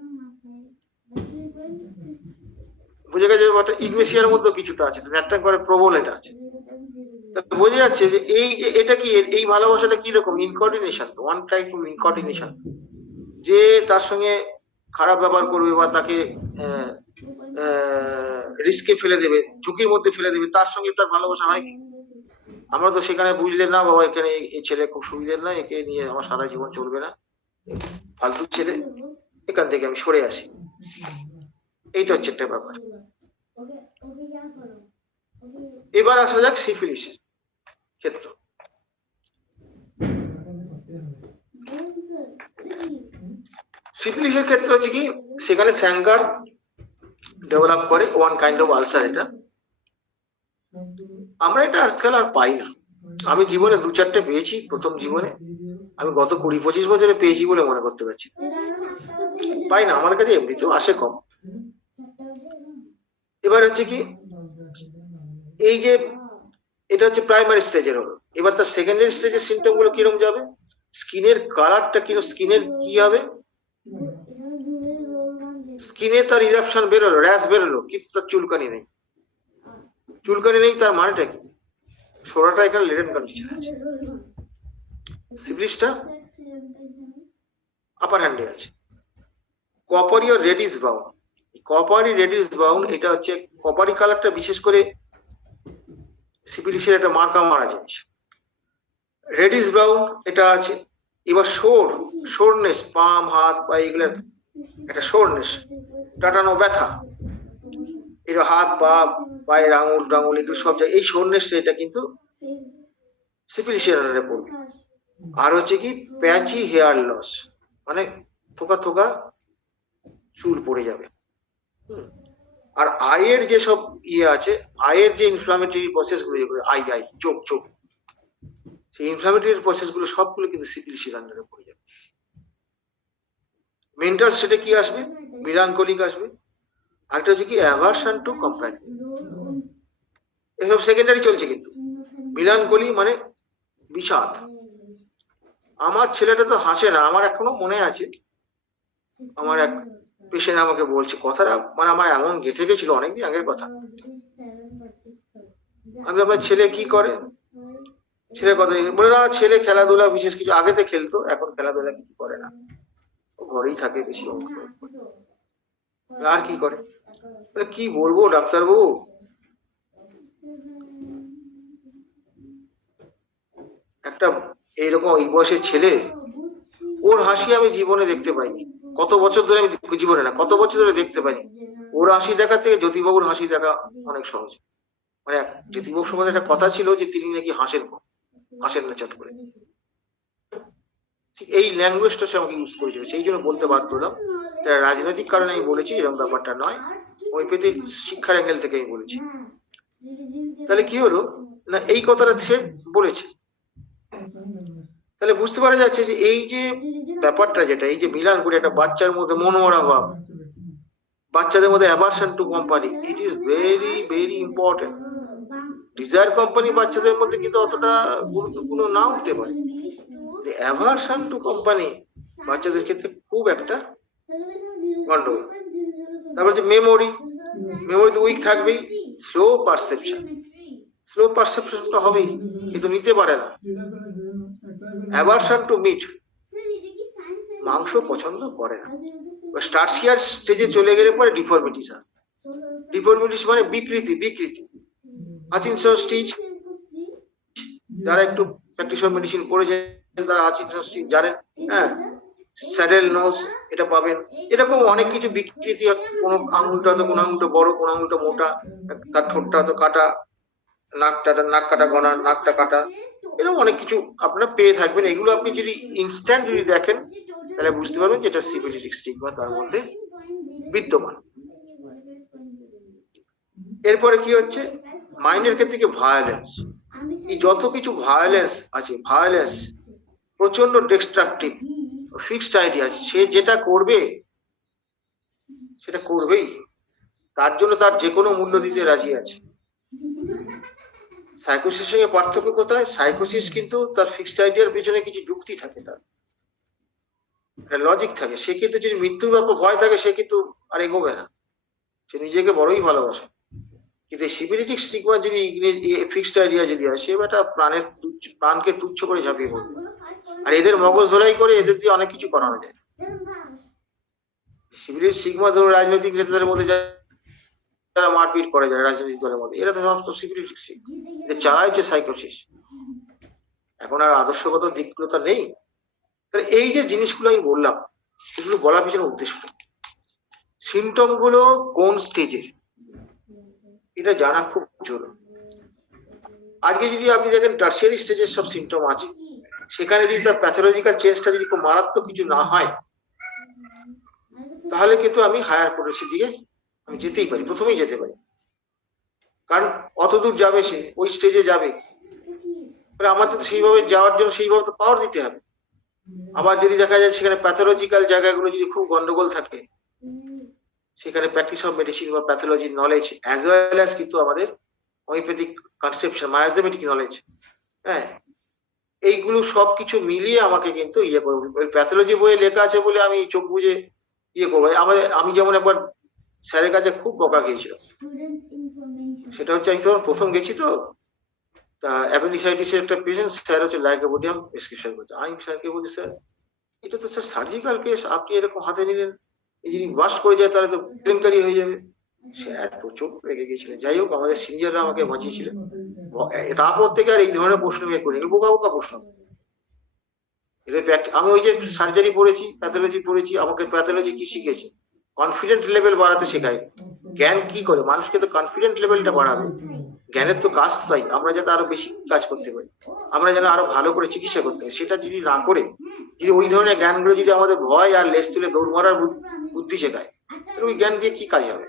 বুঝে গেছে, একটা ইগনেশিয়ার মধ্যে কিছুটা আছে, ন্যাট্রাম কার্ভের প্রবল এটা আছে। বোঝা যাচ্ছে যে এটা কি, এই ভালোবাসাটা কি রকম ইনকর্ডিনেশন, ওয়ান টাইপ অফ ইনকর্ডিনেশন, যে তার সঙ্গে খারাপ ব্যবহার করবে বা তাকে রিস্কে ফেলে দেবে, ঝুঁকির মধ্যে ফেলে দেবে, তার সঙ্গে তার ভালোবাসা হয় কি? আমরা তো সেখানে বুঝলে না বাবা এখানে এই ছেলে খুব সুবিধের না, একে নিয়ে আমার সারা জীবন চলবে না, ফালতু ছেলে, এখান থেকে আমি সরে আসি। এইটা হচ্ছে একটা ব্যাপার। এবার আসা যাক সিফিলিসের ক্ষেত্র। সিফিলিসের ক্ষেত্রে হচ্ছে কি, সেখানে স্যাঙ্গার ডেভেলপ করে, ওয়ান কাইন্ড অফ আলসার। এটা আমরা এটা আজকাল আর পাই না। আমি জীবনে 2-4টে পেয়েছি প্রথম জীবনে, আমি গত 20-25 বছরে পেয়েছি বলে মনে করতে পারছি। পাই না, আমার কাছে এমনিতেও আসে কম। এবার হচ্ছে কি, এই যে এটা হচ্ছে প্রাইমারি স্টেজের হলো, এবার তার সেকেন্ডারি স্টেজের সিমটম গুলো কিরকম যাবে, স্কিনের কালারটা কিরকম, স্কিনের কি হবে, স্কিনে তার ইরাপশন বেরোলো, র্যাশ বেরোলো, কিন্তু তার চুলকানি নেই। চুলকানি নেই তার মানেটা কি, সোরাটা এখানে লেটেন্ট কন্ডিশন আছে, সিফিলিসটা আপার হ্যান্ডে আছে। কপারি ও রেডিশ ব্রাউন, কপারি রেডিশ ব্রাউন এটা হচ্ছে কপারি কালারটা বিশেষ করে সিফিলিসের একটা মার্কা মারা জিনিস। রেডিশ ব্রাউন এটা আছে। এবার সোরনেস, পাম, হাত, পা, এগুলোর একটা সোরনেস, টাটানো ব্যথা, এটা হাত পা পায়ের আঙুল টাঙুল এগুলো সব জায়গায় এই সোরনেসটা, এটা কিন্তু সিফিলিসের আন্ডারে পড়বে। আর হচ্ছে কি প্যাচি হেয়ার লস, মানে থোকা থোকা চুল পড়ে যাবে। আর আয়ের যে সব আছে, আয়ের যে ইনফ্লামেটরি প্রসেস গুলো, যেগুলো চোখ সেই ইনফ্লামেটরি প্রসেস গুলো সবগুলো কিন্তু সিফিলিসের আন্ডারে পড়ে যাবে। মেন্টাল স্টেটে কি আসবে, মিলানকোলিক আসবে। আরেকটা হচ্ছে কি অ্যাভারশন টু কোম্পানি, এসব সেকেন্ডারি চলছে। কিন্তু মিলানকোলি মানে বিষাদ। আমার ছেলেটা তো হাসে না, আমার এখনো মনে আছে, আমার এক পেশেন্ট আমাকে বলছে কথাটা, মানে আমার এমন গেঁথে গেছিল, অনেকদিন আগের কথা। আমি আপনার ছেলে কি করে, ছেলের কথা বলে না, ছেলে খেলাধুলা বিশেষ কিছু আগেতে খেলতো, এখন খেলাধুলা কিছু করে না, ও ঘরেই থাকে বেশি। আর কি করে, কি বলবো ডাক্তারবাবু, একটা এইরকম এই বয়সের ছেলে, ওর হাসি আমি জীবনে দেখতে পাইনি, কত বছর ধরে আমি জীবনে না কত বছর ধরে দেখতে পাইনি। ওর হাসি দেখা থেকে জ্যোতিবাবুর হাসি দেখা অনেক সহজ। মানে জ্যোতিবাবুর সময় একটা কথা ছিল যে তিনি নাকি হাসেন না চট করে, ঠিক এই ল্যাঙ্গুয়েজটা সে আমাকে ইউজ করেছিল, সেই জন্য বলতে বাধ্য হলাম। রাজনৈতিক কারণে আমি বলেছি, এরকম ব্যাপারটা নয়, হোমিওপ্যাথিক শিক্ষার অ্যাঙ্গেল থেকে আমি বলেছি। তাহলে কি হলো না, এই কথাটা সে বলেছে, তাহলে বুঝতে পারা যাচ্ছে যে এই যে ব্যাপারটা, যেটা এই যে মিলান করে একটা বাচ্চার মধ্যে মনোমরা ভাব, বাচ্চাদের মধ্যে aversion to company, it is very very important. Desire company বাচ্চাদের মধ্যে কিন্তু অতটা গুরুত্বপূর্ণ নাও হতে পারে, অ্যাভারশন টু কোম্পানি বাচ্চাদের ক্ষেত্রে খুব একটা গন্ডগোল। তারপর যে মেমোরি তো উইক থাকবেই, স্লো পারসেপশনটা হবেই, কিন্তু নিতে পারে না। অ্যাভারশন টু মিট, মাংস পছন্দ করে না। স্টার্সিয়ার স্টেজে চলে গেলে পরে ডিফর্মিটিস হয়। ডিফর্মিটিস মানে বিকৃতি। হাচিনসন স্টিচ, যারা একটু প্র্যাকটিশনার মেডিসিন পড়েছেন তারা হাচিনসন স্টিচ জানেন, হ্যাঁ, স্যাডেল নোজ এটা পাবেন। এরকম অনেক কিছু বিকৃতি, কোনো আঙুলটা তো কোনো আঙুলটা বড়, কোনো আঙুলটা মোটা, তার ঠোঁটটা তো কাটা, নাক কাটা গনা, নাকটা কাটা, এরকম অনেক কিছু আপনারা পেয়ে থাকবেন। এগুলো আপনি যদি ইনস্ট্যান্ট যদি দেখেন তাহলে বুঝতে পারবেন যে এটা সিফিলিটিক স্টিগমা তার মধ্যে বিদ্যমান। এরপরে কি হচ্ছে, মাইন্ডের ক্ষেত্রে কি ভায়োলেন্স, এই যত কিছু ভায়োলেন্স আছে, ভায়োলেন্স প্রচন্ড ডিস্ট্রাকটিভ, ফিক্সড আইডিয়া আছে, সে যেটা করবে সেটা করবেই, তার জন্য তার যে কোনো মূল্য দিতে রাজি আছে। সাইকোসিসের সঙ্গে পার্থক্য কোথায়? সাইকোসিস কিন্তু তার ফিক্সড আইডিয়ার পেছনে কিছু যুক্তি থাকে, তার একটা লজিক থাকে। সে কিন্তু যদি মৃত্যুর ব্যাপার ভয় থাকে সে কিন্তু আর এগোবে না, সে নিজেকে বড়ই ভালোবাসে। কিন্তু সিবিলিটিক স্টিগমা যদি ফিক্সড আইডিয়া যদি হয়, সে একটা প্রাণকে তুচ্ছ করে ঝাঁপিয়ে পড়বে। আর এদের মগজ ধরাই করে এদের দিয়ে অনেক কিছু করানো যায়। সিবিলিটিক স্টিগমা ধরো রাজনৈতিক নেতাদের মধ্যে যারা মারপিট করে যায় রাজনৈতিক দলের মধ্যে, এরা তো সমস্ত সিবিলিটিক এদের চালায় হচ্ছে সাইকোসিস। এখন আর আদর্শগত দিকগুলো তো নেই। তাহলে এই যে জিনিসগুলো আমি বললাম, এগুলো বলার পিছনে উদ্দেশ্য, সিমটম গুলো কোন স্টেজে এটা জানা খুব জরুরি। আজকে যদি আপনি দেখেন টার্সিয়ারি স্টেজের সব সিমটম আছে, সেখানে যদি তার প্যাথোলজিক্যাল চেঞ্জটা যদি খুব মারাত্মক কিছু না হয়, তাহলে কিন্তু আমি হায়ার প্রোগ্রেসের দিকে আমি যেতেই পারি, প্রথমেই যেতে পারি। কারণ অত দূর যাবে সে, ওই স্টেজে যাবে, আমাদের তো সেইভাবে যাওয়ার জন্য সেইভাবে তো পাওয়ার দিতে হবে। আবার যদি দেখা যায় সেখানে প্যাথোলজিক্যাল জায়গাগুলো যদি খুব গন্ডগোল থাকে, সেখানে প্র্যাকটিস অফ মেডিসিন বা pathology knowledge as well as কিন্তু আমাদের হোমিওপ্যাথিক কনসেপশন মায়াজমেটিক নলেজ, হ্যাঁ, এইগুলো সবকিছু মিলিয়ে আমাকে কিন্তু ইয়ে করবো। ওই প্যাথোলজি বইয়ে লেখা আছে বলে আমি চোখ বুঝে ইয়ে করবো। আমি যেমন একবার স্যারের কাছে খুব বকা খেয়েছিল, সেটা হচ্ছে আমি তখন প্রথম গেছি তো, তা অ্যাপেন্ডিসাইটিসের একটা পেশেন্ট, স্যার হচ্ছে লাইকোপোডিয়াম প্রেসক্রিপশন করতে। আমি স্যারকে বলছি, স্যার এটা তো স্যার সার্জিক্যাল কেস, আপনি এরকম হাতে নিলেন, এই যদি বাস্ট করে যায় তাহলে তো কেলেঙ্কারি হয়ে যাবে। স্যার প্রচুর রেগে গিয়েছিলেন। যাই হোক, আমাদের সিনিয়ররা আমাকে বাঁচিয়েছিলেন। তারপর থেকে আর এই ধরনের প্রশ্ন আমি করি, বোকা বোকা প্রশ্ন। আমি ওই যে সার্জারি পড়েছি, প্যাথোলজি পড়েছি, আমাকে প্যাথোলজি কি শিখেছি? কনফিডেন্ট লেভেল বাড়াতে শেখায়। জ্ঞান কি করে মানুষকে তো কনফিডেন্ট লেভেলটা বাড়াবে। জ্ঞানের তো কাজ তাই আমরা যাতে আরো বেশি কাজ করতে পারি, আমরা যেন আরো ভালো করে চিকিৎসা করতে পারি। সেটা যদি না করে যদি ওই ধরনের জ্ঞানগুলো যদি আমাদের ভয় আর লেজ তুলে দৌড় মারার বুদ্ধি শেখায়, ওই জ্ঞান দিয়ে কি কাজ হবে?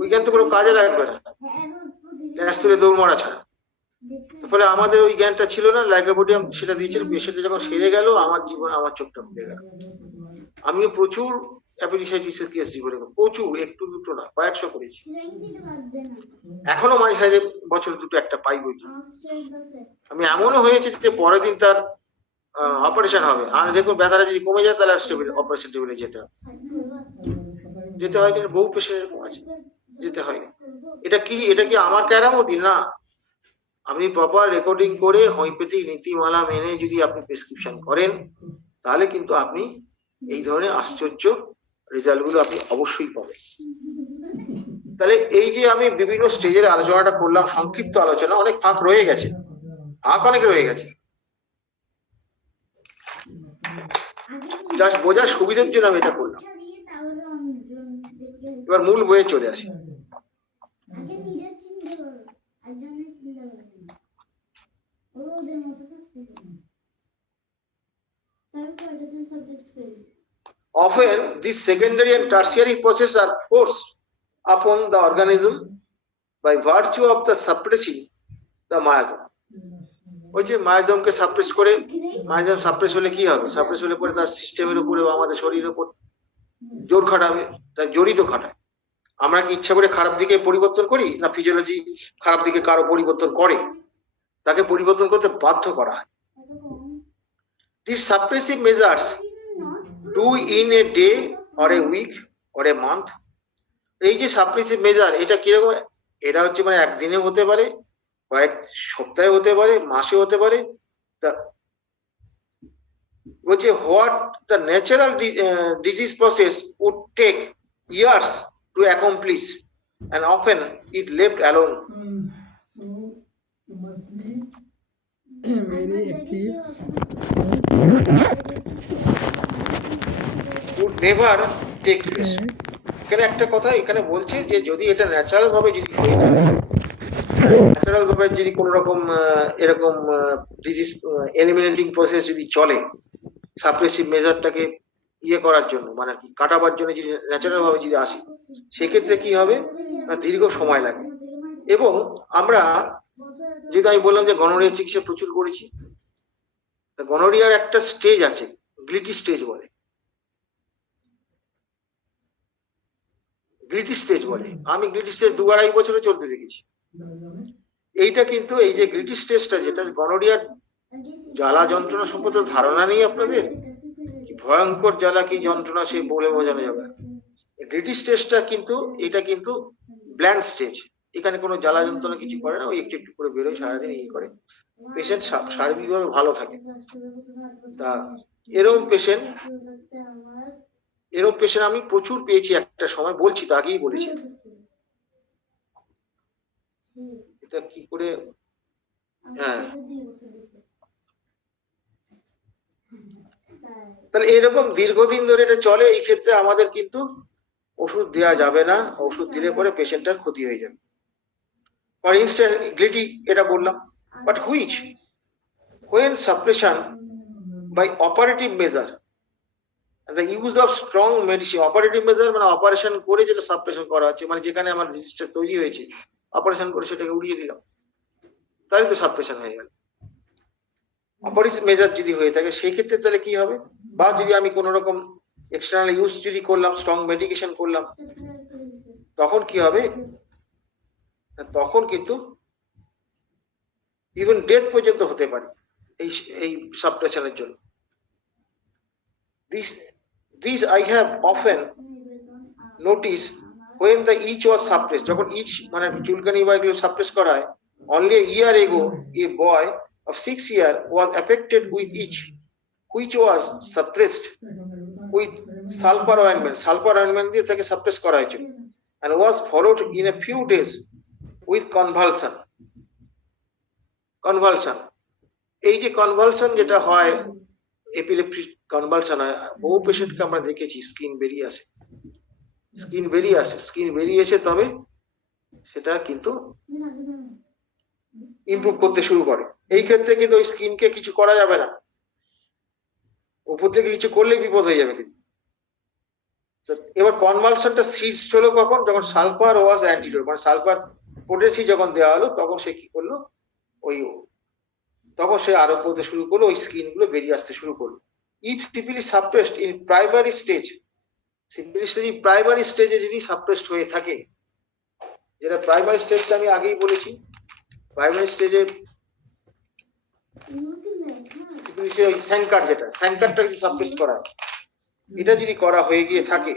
ওই জ্ঞান তো কোনো কাজে লাগবে না, লেজ তুলে দৌড় মারা ছাড়া। ফলে আমাদের ওই জ্ঞানটা ছিল না, লাইকোপোডিয়াম সেটা দিয়েছিল। পেশেন্টটা যখন সেরে গেল, আমার জীবন, আমার চোখটা খুলে গেল। আমিও প্রচুর অ্যাপেন্ডিসাইটিসের কেস জীবনে, প্রচুর, একটু দুটো না, কয়েকশো করেছি। এখনো মাঝে মাঝে বছর দুটো একটা পাই বইছি। আমি এমনও হয়েছে যে পরের দিন তার অপারেশন হবে, আর দেখুন ব্যথাটা যদি কমে যায় তাহলে অপারেশন টেবিলে যেতে হয়। যেতে হয় কিনা, বহু পেশেন্ট এরকম আছে, যেতে হয়। এটা কি আমার কেরামতি না? আপনি প্রপার রেকর্ডিং করে হোমিওপ্যাথিক নীতিমালা মেনে যদি আপনি প্রেসক্রিপশন করেন, তাহলে কিন্তু আপনি এই ধরনের আশ্চর্য রেজাল্ট গুলো আপনি অবশ্যই পাবেন। তাহলে এই যে আমি বিভিন্ন স্টেজের আলোচনাটা করলাম, সংক্ষিপ্ত আলোচনা, অনেক ফাঁক রয়ে গেছে, অনেক রয়ে গেছে। জাস্ট বোঝার সুবিধার জন্য আমি এটা করলাম। এবার মূল বইয়ে চলে আসি। Often these secondary and tertiary processes are forced upon the organism by virtue of the suppressing the myosome. ওই যে মায়োজমকে সাপ্রেস করে, মায়োজম সাপ্রেস হলে কি হবে? সাপ্রেস হলে পরে তার সিস্টেমের উপরে বা আমাদের শরীরের উপর জোর খাটাবে, তার জড়িত খাটায়। আমরা কি ইচ্ছা করে খারাপ দিকে পরিবর্তন করি? না ফিজিওলজি খারাপ দিকে কারো পরিবর্তন করে? তাকে পরিবর্তন করতে বাধ্য করা হয়। These suppressive measures do in a day or a week or a month. এই যে সাপ্রেসিভ মেজার, এটা কিরকম? এটা হচ্ছে মানে একদিনে হতে পারে, কয়েক সপ্তাহে হতে পারে, মাসে হতে পারে। বলছে what the natural disease process would take years to accomplish and often it left alone. So you must be very active. Would never take place. এখানে একটা কথা এখানে বলছে যে যদি এটা ন্যাচারাল ভাবে যদি হয়ে যায়, ন্যাচারাল ভাবে যদি কোন রকম এরকম ডিজিজ এলিমিনেটিং প্রসেস যদি চলে, সাপ্রেসিভ মেজারটাকে ইয়ে করার জন্য, মানে কি কাটাবার জন্য যদি ন্যাচারাল ভাবে যদি আসে, সেক্ষেত্রে কি হবে না, দীর্ঘ সময় লাগে। এবং আমরা যেটা আমি বললাম যে গনোরিয়া চিকিৎসা প্রচুর করেছি, গনোরিয়ার একটা স্টেজ আছে, গ্লিটি স্টেজ বলে, গ্লিটি স্টেজ বলে। আমি গ্লিটি স্টেজ 2-2.5 বছরে চলতে দেখেছি। এইটা কিন্তু এই যে গ্রিটিস টেস্টটা, যেটা গনোরিয়ার জ্বালা যন্ত্রণা সম্পর্কে ধারণা নেই আপনাদের, কি ভয়ঙ্কর জ্বালা কি যন্ত্রণা সে বলে বোঝানো যাবে না। গ্রিটিস টেস্টটা কিন্তু এটা কিন্তু ব্ল্যান্ড স্টেজ, এখানে কোনো জ্বালা যন্ত্রণা কিছু করে না, ওই একটু একটু করে বেরোয় সারাদিন, এই করে পেশেন্ট সার্বিকভাবে ভালো থাকে। তা এরকম পেশেন্ট আমি প্রচুর পেয়েছি একটা সময়, বলছি তো আগেই বলেছি। এটা কি করে, হ্যাঁ, তাহলে এরকম দীর্ঘদিন ধরে এটা চলে, এই ক্ষেত্রে আমাদের কিন্তু ওষুধ দেওয়া যাবে না, ওষুধ দিলে পরে পেশেন্টটার ক্ষতি হয়ে যাবে। ফর ইনস্ট্যান্স গ্লিটি এটা বললাম, but which when suppression by operative measure, the use of strong medicine, operative measure মানে অপারেশন করে যেটা সাপ্রেশন করা হচ্ছে, মানে যেখানে আমার রেজিস্টার তৈরি হয়েছে অপারেশন করে সেটাকে উড়িয়ে দিলাম, তাহলে তো সাপ্রেশন হয়ে গেল। অপারেটিভ মেজার যদি হয়ে থাকে সেই ক্ষেত্রে তাহলে কি হবে, বা যদি আমি কোন রকম এক্সটার্নাল ইউজ যদি করলাম, স্ট্রং মেডিকেশন করলাম, তখন কি হবে, তখন কিন্তু ইভেন ডেথ পর্যন্ত হতে পারে এই সাপ্রেশনের জন্য। These I have often noticed when the itch was suppressed, যখন ইচ মানে চুলকানি বা এগুলো সাপ্রেস করা হয়, only a year ago a boy of 6 years was affected with itch which was suppressed with sulfur ointment দিয়ে তাকে সাপ্রেস করা হয়েছিল, and was followed in a few days with convulsion। এই যে কনভালশন যেটা হয়, এপিলেপটিক কনভালশন হয়, বহু পেশেন্টকে আমরা দেখেছি স্কিন বেরিয়ে আসে, তবে সেটা কিন্তু ইমপ্রুভ করতে শুরু করে। এই ক্ষেত্রে কিন্তু ওই স্কিনকে কিছু করা যাবে না, উপর থেকে কিছু করলেই বিপদ হয়ে যাবে কিন্তু। এবার কনভালশনটা সিজ হলো কখন, যখন সালফার ওয়াজ অ্যান্টিডোট, মানে সালফার পোটেন্সি যখন দেওয়া হলো, তখন সে কি করলো, তখন সে আরোগ্য করতে শুরু করলো, ওই স্কিন গুলো বেরিয়ে আসতে শুরু করলো। If syphilis suppressed in primary stage, syphilis যদি প্রাইমারি স্টেজে যদি সাপ্রেসড হয়ে থাকে, যেটা প্রাইমারি স্টেজটা আমি আগেই বলেছি, প্রাইমারি স্টেজে সিপিলিসের ওই স্যাঙ্কারটা যদি সাপ্রেসড করা, এটা যদি করা হয়ে গিয়ে থাকে,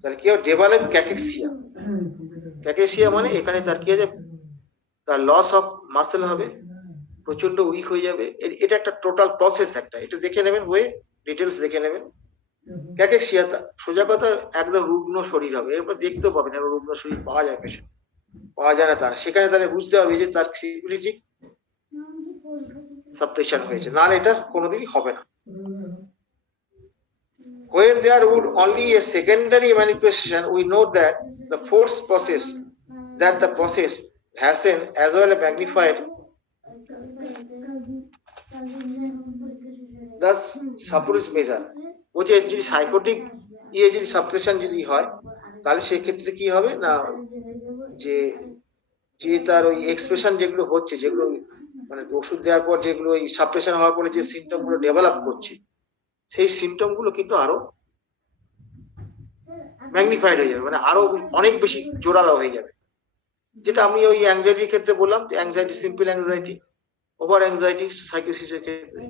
তাহলে কি হবে, ডেভেলপ ক্যাকেসিয়া মানে এখানে তার কি আছে, তার লস অফ মাসেল হবে, প্রচন্ড উইক হয়ে যাবে। এটা একটা টোটাল প্রসেস, একটা এটা দেখে নেবেন, হয়ে ডিটেলস দেখে নেবেন। ক্যাকেসিয়া সোজা কথা একদম রুগ্ন শরীর হবে, এরপর দেখতেও পাবেন রুগ্ন শরীর পাওয়া যায়, পেশেন্ট পাওয়া যায় না তার, সেখানে তাহলে বুঝতে হবে যে তার সিপিলিটিক সাপ্রেশন হয়েছে, নাহলে এটা কোনোদিনই হবে না। When there would only a secondary manifestation, we know that the process hastened as well as magnified. Thus, suppressed measure, বলছে যদি সাইকোটিক যদি সাপ্রেশন যদি হয়, তাহলে সেক্ষেত্রে কি হবে না, যে তার ওই এক্সপ্রেশন যেগুলো হচ্ছে, যেগুলো মানে ওষুধ দেওয়ার পর যেগুলো ওই সাপ্রেশন হওয়ার পরে যে সিমটম গুলো ডেভেলপ করছে, সেই সিমটম গুলো কিন্তু আরো ম্যাগনিফাইড হয়ে যাবে, মানে আরো অনেক বেশি জোরালো হয়ে যাবে। যেটা আমি ওই অ্যাংজাইটির ক্ষেত্রে বললাম, anxiety, simple anxiety, over anxiety সাইকোসিসের ক্ষেত্রে।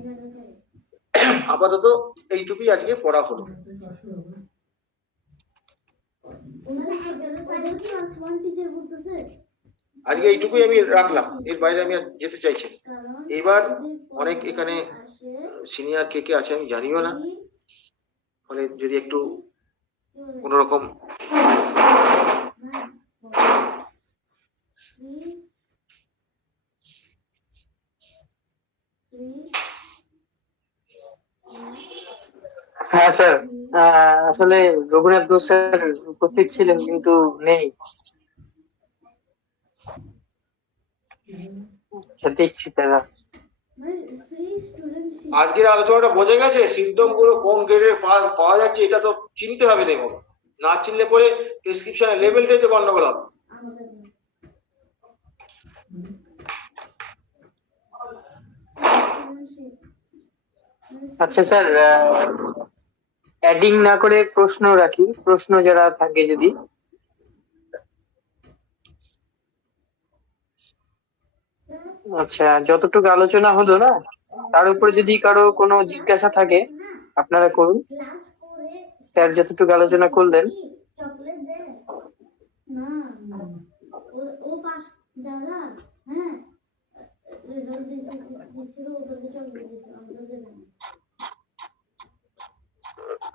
আপাতত এইটুকুই আজকে পড়া হলো। আজকে এইটুকুই আমি রাখলাম, এর বাইরে আমি আর যেতে চাইছি। এবার অনেক এখানে সিনিয়র কে আছে আমি জানিও না, ফলে যদি একটু কোন রকম হ্যাঁ স্যার, আসলে রঘুনাথ ঘোষ স্যার উপস্থিত ছিলেন কিন্তু নেই, দেখছি স্যার। আজকের আলোচনাটা বোঝা গেছে, সিমটম গুলো কোন গ্রেডের পাওয়া যাচ্ছে এটা তো চিনতে হবে, দেখো না চিনলে পরে প্রেসক্রিপশনের লেভেলটাই তো গন্ডগোল হবে। আচ্ছা স্যার, অ্যাডিং না করে প্রশ্ন রাখি, প্রশ্ন যারা থাকে যদি। আচ্ছা, যতটুকু আলোচনা হলো না, তার উপরে যদি কারো কোনো জিজ্ঞাসা থাকে আপনারা করুন। স্যার যতটুকু আলোচনা করলেন।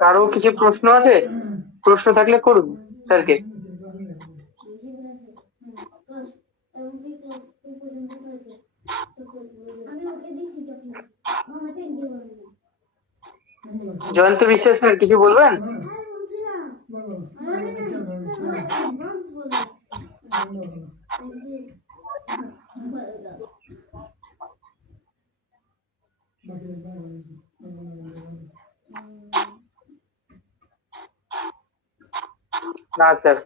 কারো কিছু প্রশ্ন আছে? প্রশ্ন থাকলে করুন স্যারকে। জয়ন্ত বিশ্বাস স্যার কিছু বলবেন? না স্যার।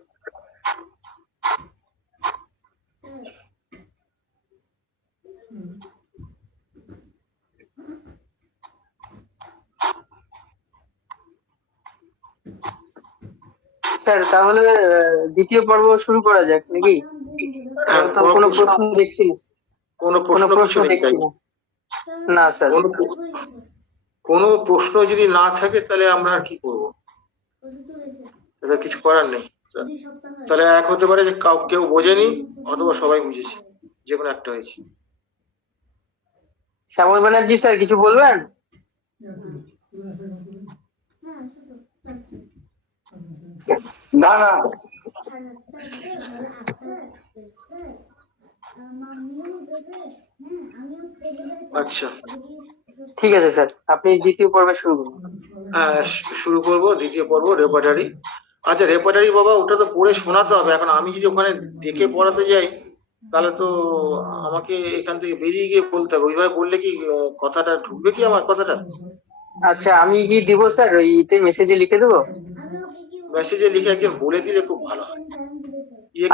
স্যার তাহলে দ্বিতীয় পর্ব শুরু করা যাক নাকি? হ্যাঁ, তো কোনো প্রশ্ন দেখছি না। কোনো কোনো প্রশ্ন প্রশ্ন কিছু নেই দেখছি তাই? না। না স্যার। কোনো প্রশ্ন যদি না থাকে তাহলে আমরা আর কি করবো? তাহলে কিছু করার নেই। তাহলে এক হতে পারে যে কেউ বোঝেনি অথবা সবাই বুঝেছে, যে কোনো একটা হয়েছে। শ্যামল ব্যানার্জি স্যার কিছু বলবেন? না না, আচ্ছা, ঠিক আছে স্যার, আপনি দ্বিতীয় পর্বে শুরু করুন। শুরু করব দ্বিতীয় পর্ব, রেপার্টারি। আচ্ছা, রেপার্টারি বাবা, ওটা তো পড়ে শোনাতে হবে। এখন আমি যদি ওখানে দেখে পড়াতে যাই তাহলে তো আমাকে এখান থেকে বেরিয়ে গিয়ে বলতে হবে। ওইভাবে বললে কি কথাটা ঢুকবে কি আমার কথাটা? আচ্ছা, আমি কি দিব স্যার? ওইতে মেসেজে লিখে দেবো? মেসেজে লিখে একজন বলে দিলে খুব ভালো হয়।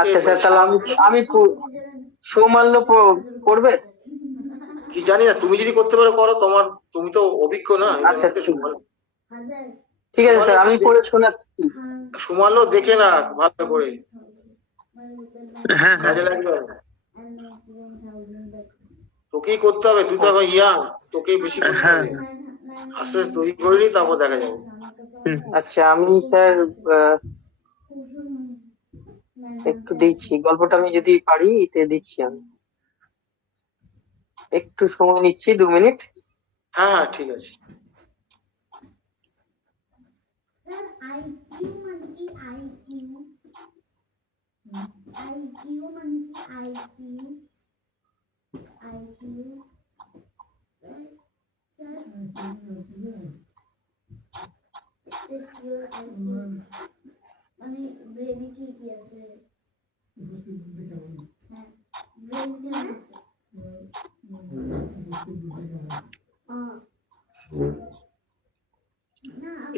আচ্ছা স্যার, তাহলে আমি সৌমাল্য পড়বে? কি জানি না, তুমি যদি করতে পারো করো। তুমি তো অভিজ্ঞ না। আচ্ছা ঠিক আছে স্যার, আমি পড়ে শোনাচ্ছি। সুমাল্য দেখে না ভালো করে, হ্যাঁ কাজে লাগবে। তোকেই করতে হবে, তুই তো এখন ইয়াং, তোকেই বেশি করতে হবে। আস্তে আস্তে তৈরি করে নি, তারপর দেখা যাবে। আচ্ছা, আমি স্যার একটু দিচ্ছি গল্পটা, আমি যদি পারি এতে দিচ্ছি। আমি একটু সময় নিচ্ছি, 2 মিনিট। হ্যাঁ হ্যাঁ, ঠিক আছে।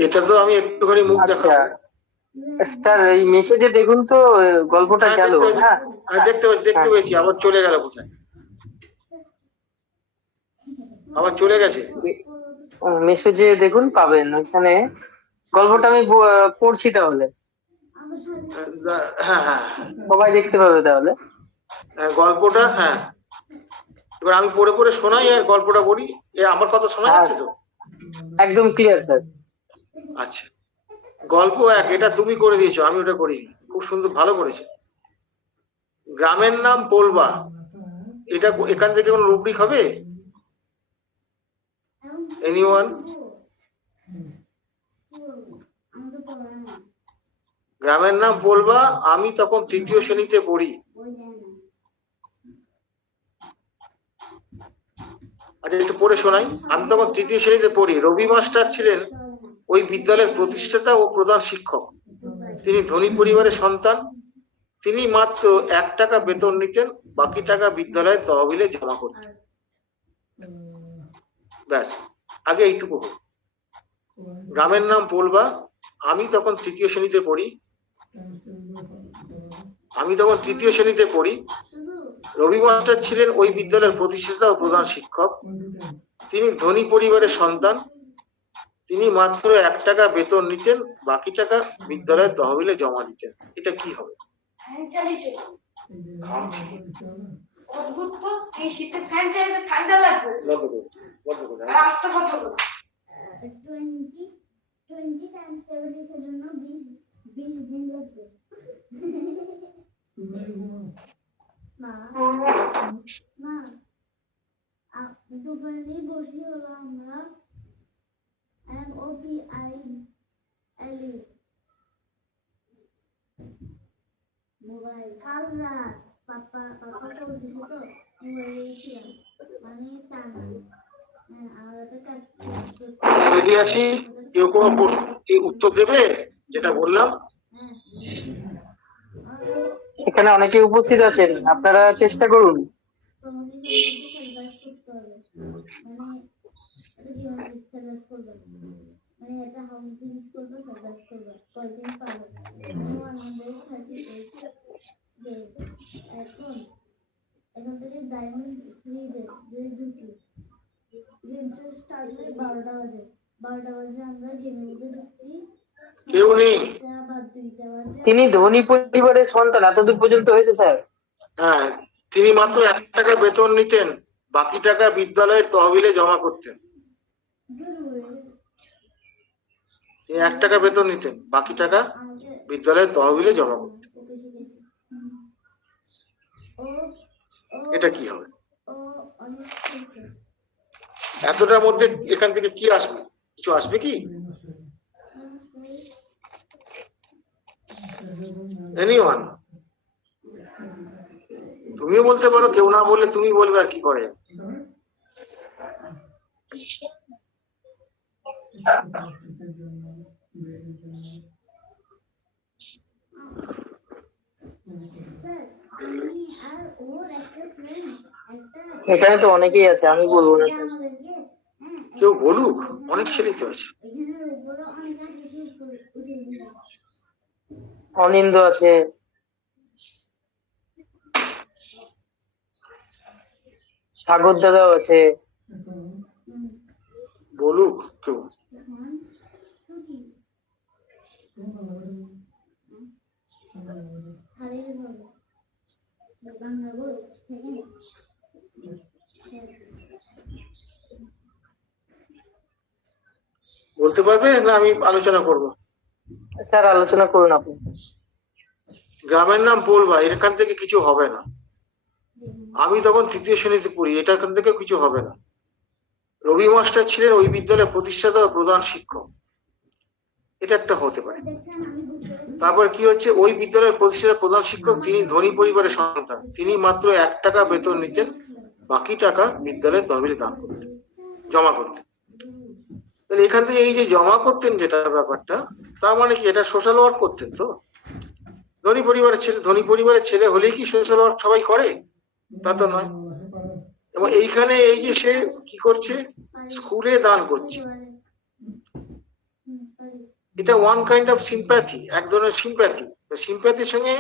এটা তো আমি একটুখানি মুখ দেখাবো। স্যার এই মেসেজে দেখুন তো গল্পটা গেল। হ্যাঁ, দেখতে পেয়েছি। আবার চলে গেল কোথায়? আবার চলে গেছে। মেসেজে দেখুন, পাবেন ওখানে গল্পটা। আমি পড়ছি তাহলে, হ্যাঁ হ্যাঁ, সবাই দেখতে পাবে তাহলে গল্পটা। হ্যাঁ, এবার আমি পড়ে পড়ে শোনাই আর গল্পটা বলি। আমার কথা শোনা যাচ্ছে তো? একদম ক্লিয়ার স্যার। আচ্ছা, গল্প এক, এটা তুমি করে দিয়েছো, আমি ওটা করিনি। খুব সুন্দর, ভালো করেছো। গ্রামের নাম পোলবা। এটা এখান থেকে কোনো রুব্রিক হবে? এনিওয়ান? গ্রামের নাম পোলবা, আমি তখন 3য় শ্রেণীতে পড়ি। আচ্ছা, একটু পড়ে শোনাই। আমি তখন 3য় শ্রেণীতে পড়ি। রবি মাস্টার ছিলেন ওই বিদ্যালয়ের প্রতিষ্ঠাতা ও প্রধান শিক্ষক। তিনি ধনী পরিবারের সন্তান। তিনি মাত্র 1 টাকা বেতন নিতেন, বাকি টাকা বিদ্যালয়ের তহবিলে জমা করতেন। ব্যাস, আগে এইটুকু। গ্রামের নাম পোলবা, আমি তখন 3য় শ্রেণীতে পড়ি। রবি মাস্টার ছিলেন ওই বিদ্যালয়ের প্রতিষ্ঠাতা ও প্রধান শিক্ষক। তিনি ধনী পরিবারের সন্তান। তিনি মাত্র 1 টাকা বেতন নিতেন, বাকি টাকা বিদ্যালয়ের তহবিলে জমা দিতেন। এটা কি হবে? এই শীতে ফ্যান চাইলে ঠান্ডা লাগবে বন্ধ করে বন্ধ করে আর আস্তে কথা বলো 20 টাইমস টেবিল লিখার জন্য 20 দিন লাগবে মা মা দুপুরে বসি হলো আমরা MOBILE মোবাইল কাল রাত পাপা কল দিছে তো মোবাইলে ছিলাম মানে টানা আমার একটা কাজ ছিল যদি আসি কেউ কোনো উত্তর দেবে যেটা বললাম? এখানে অনেকে উপস্থিত আছেন, আপনারা চেষ্টা করুন। তোমাকে সার্ভাইভ করতে হবে মানে এটা কি সার্ভাইভ করবে মানে এটা হাউস বিজনেস করবে সার্ভাইভ করবে কয়দিন পাবে 138 ডেজ এখন থেকে ডায়মন্ড ফ্রি ডে যে ঢুকি গেমটা স্টার্ট হয় 12টা বাজে আমরা গেমের মধ্যে ঢুকছি কেউ নেই। আবার 2টা বাজে তিনি ধনী পরিবারের সন্তান, এতদূর পর্যন্ত হয়েছে স্যার। হ্যাঁ, তিনি মাত্র 1 টাকা বেতন নিতেন, বাকি টাকা বিদ্যালয়ের তহবিলে জমা করতেন। তিনি 1 টাকা বেতন নিতেন, বাকি টাকা আমাকে বিদ্যালয়ের তহবিলে জমা করতেন। ওকে শিখেছি ও এটা কি হবে? ও অনেক খেলছে এতটার মধ্যে এখান থেকে কি আসবে? কিছু আসবে কি? এনিওয়ান? তুমিও বলতে পারো, কেউ না বললে তুমি বলবে, আর কি করে? স্যার আমি আর ওর একটা ফ্রেন্ড একটা এখানে তো অনেকেই আছে, আমি বলবো না। আমাদেরকে কেউ বলুক, অনেক ছেলে তো আছে। এখানের উপরে অনেক কিছু উঠে দিয়েছে অনিন্দ আছে, সাগর দাদাও আছে। বলুক কেউ। এখন ছুটি হারিয়ে যাবে বাংলা বই সেকেন্ড বলতে পারবে না আমি আলোচনা করব? স্যার আলোচনা করুন আপনি। গ্রামের নাম পোলবা, এখান থেকে কিছু হবে না। আমি তখন 3য় শ্রেণীতে পড়ি, এখান থেকে কিছু হবে না। রবি মাস্টার ছিলেন ওই বিদ্যালয়ের প্রতিষ্ঠাতা ও প্রধান শিক্ষক, এটা একটা হতে পারে। দেখছেন আমি বুঝতে পেরেছি তারপর কি হচ্ছে, ওই বিদ্যালয়ের প্রতিষ্ঠাতা প্রধান শিক্ষক তিনি ধনী পরিবারের সন্তান, তিনি মাত্র 1 টাকা বেতন নিতেন, বাকি টাকা বিদ্যালয়ের তহবিলে দান করতেন, জমা করতেন। তাহলে এখান থেকে এই যে জমা করতেন যেটা ব্যাপারটা, তার মানে কি এটা সোশ্যাল ওয়ার্ক করতেন তো? ধনী পরিবারের ছেলে হলেই কি সোশ্যাল ওয়ার্ক সবাই করে? তা তো নয়। এবং এইখানে এই যে সে কি করছে, স্কুলে দান করছে, এটা ওয়ান কাইন্ড অফ সিম্প্যাথি, এক ধরনের সিম্প্যাথি। সিম্প্যাথির সঙ্গে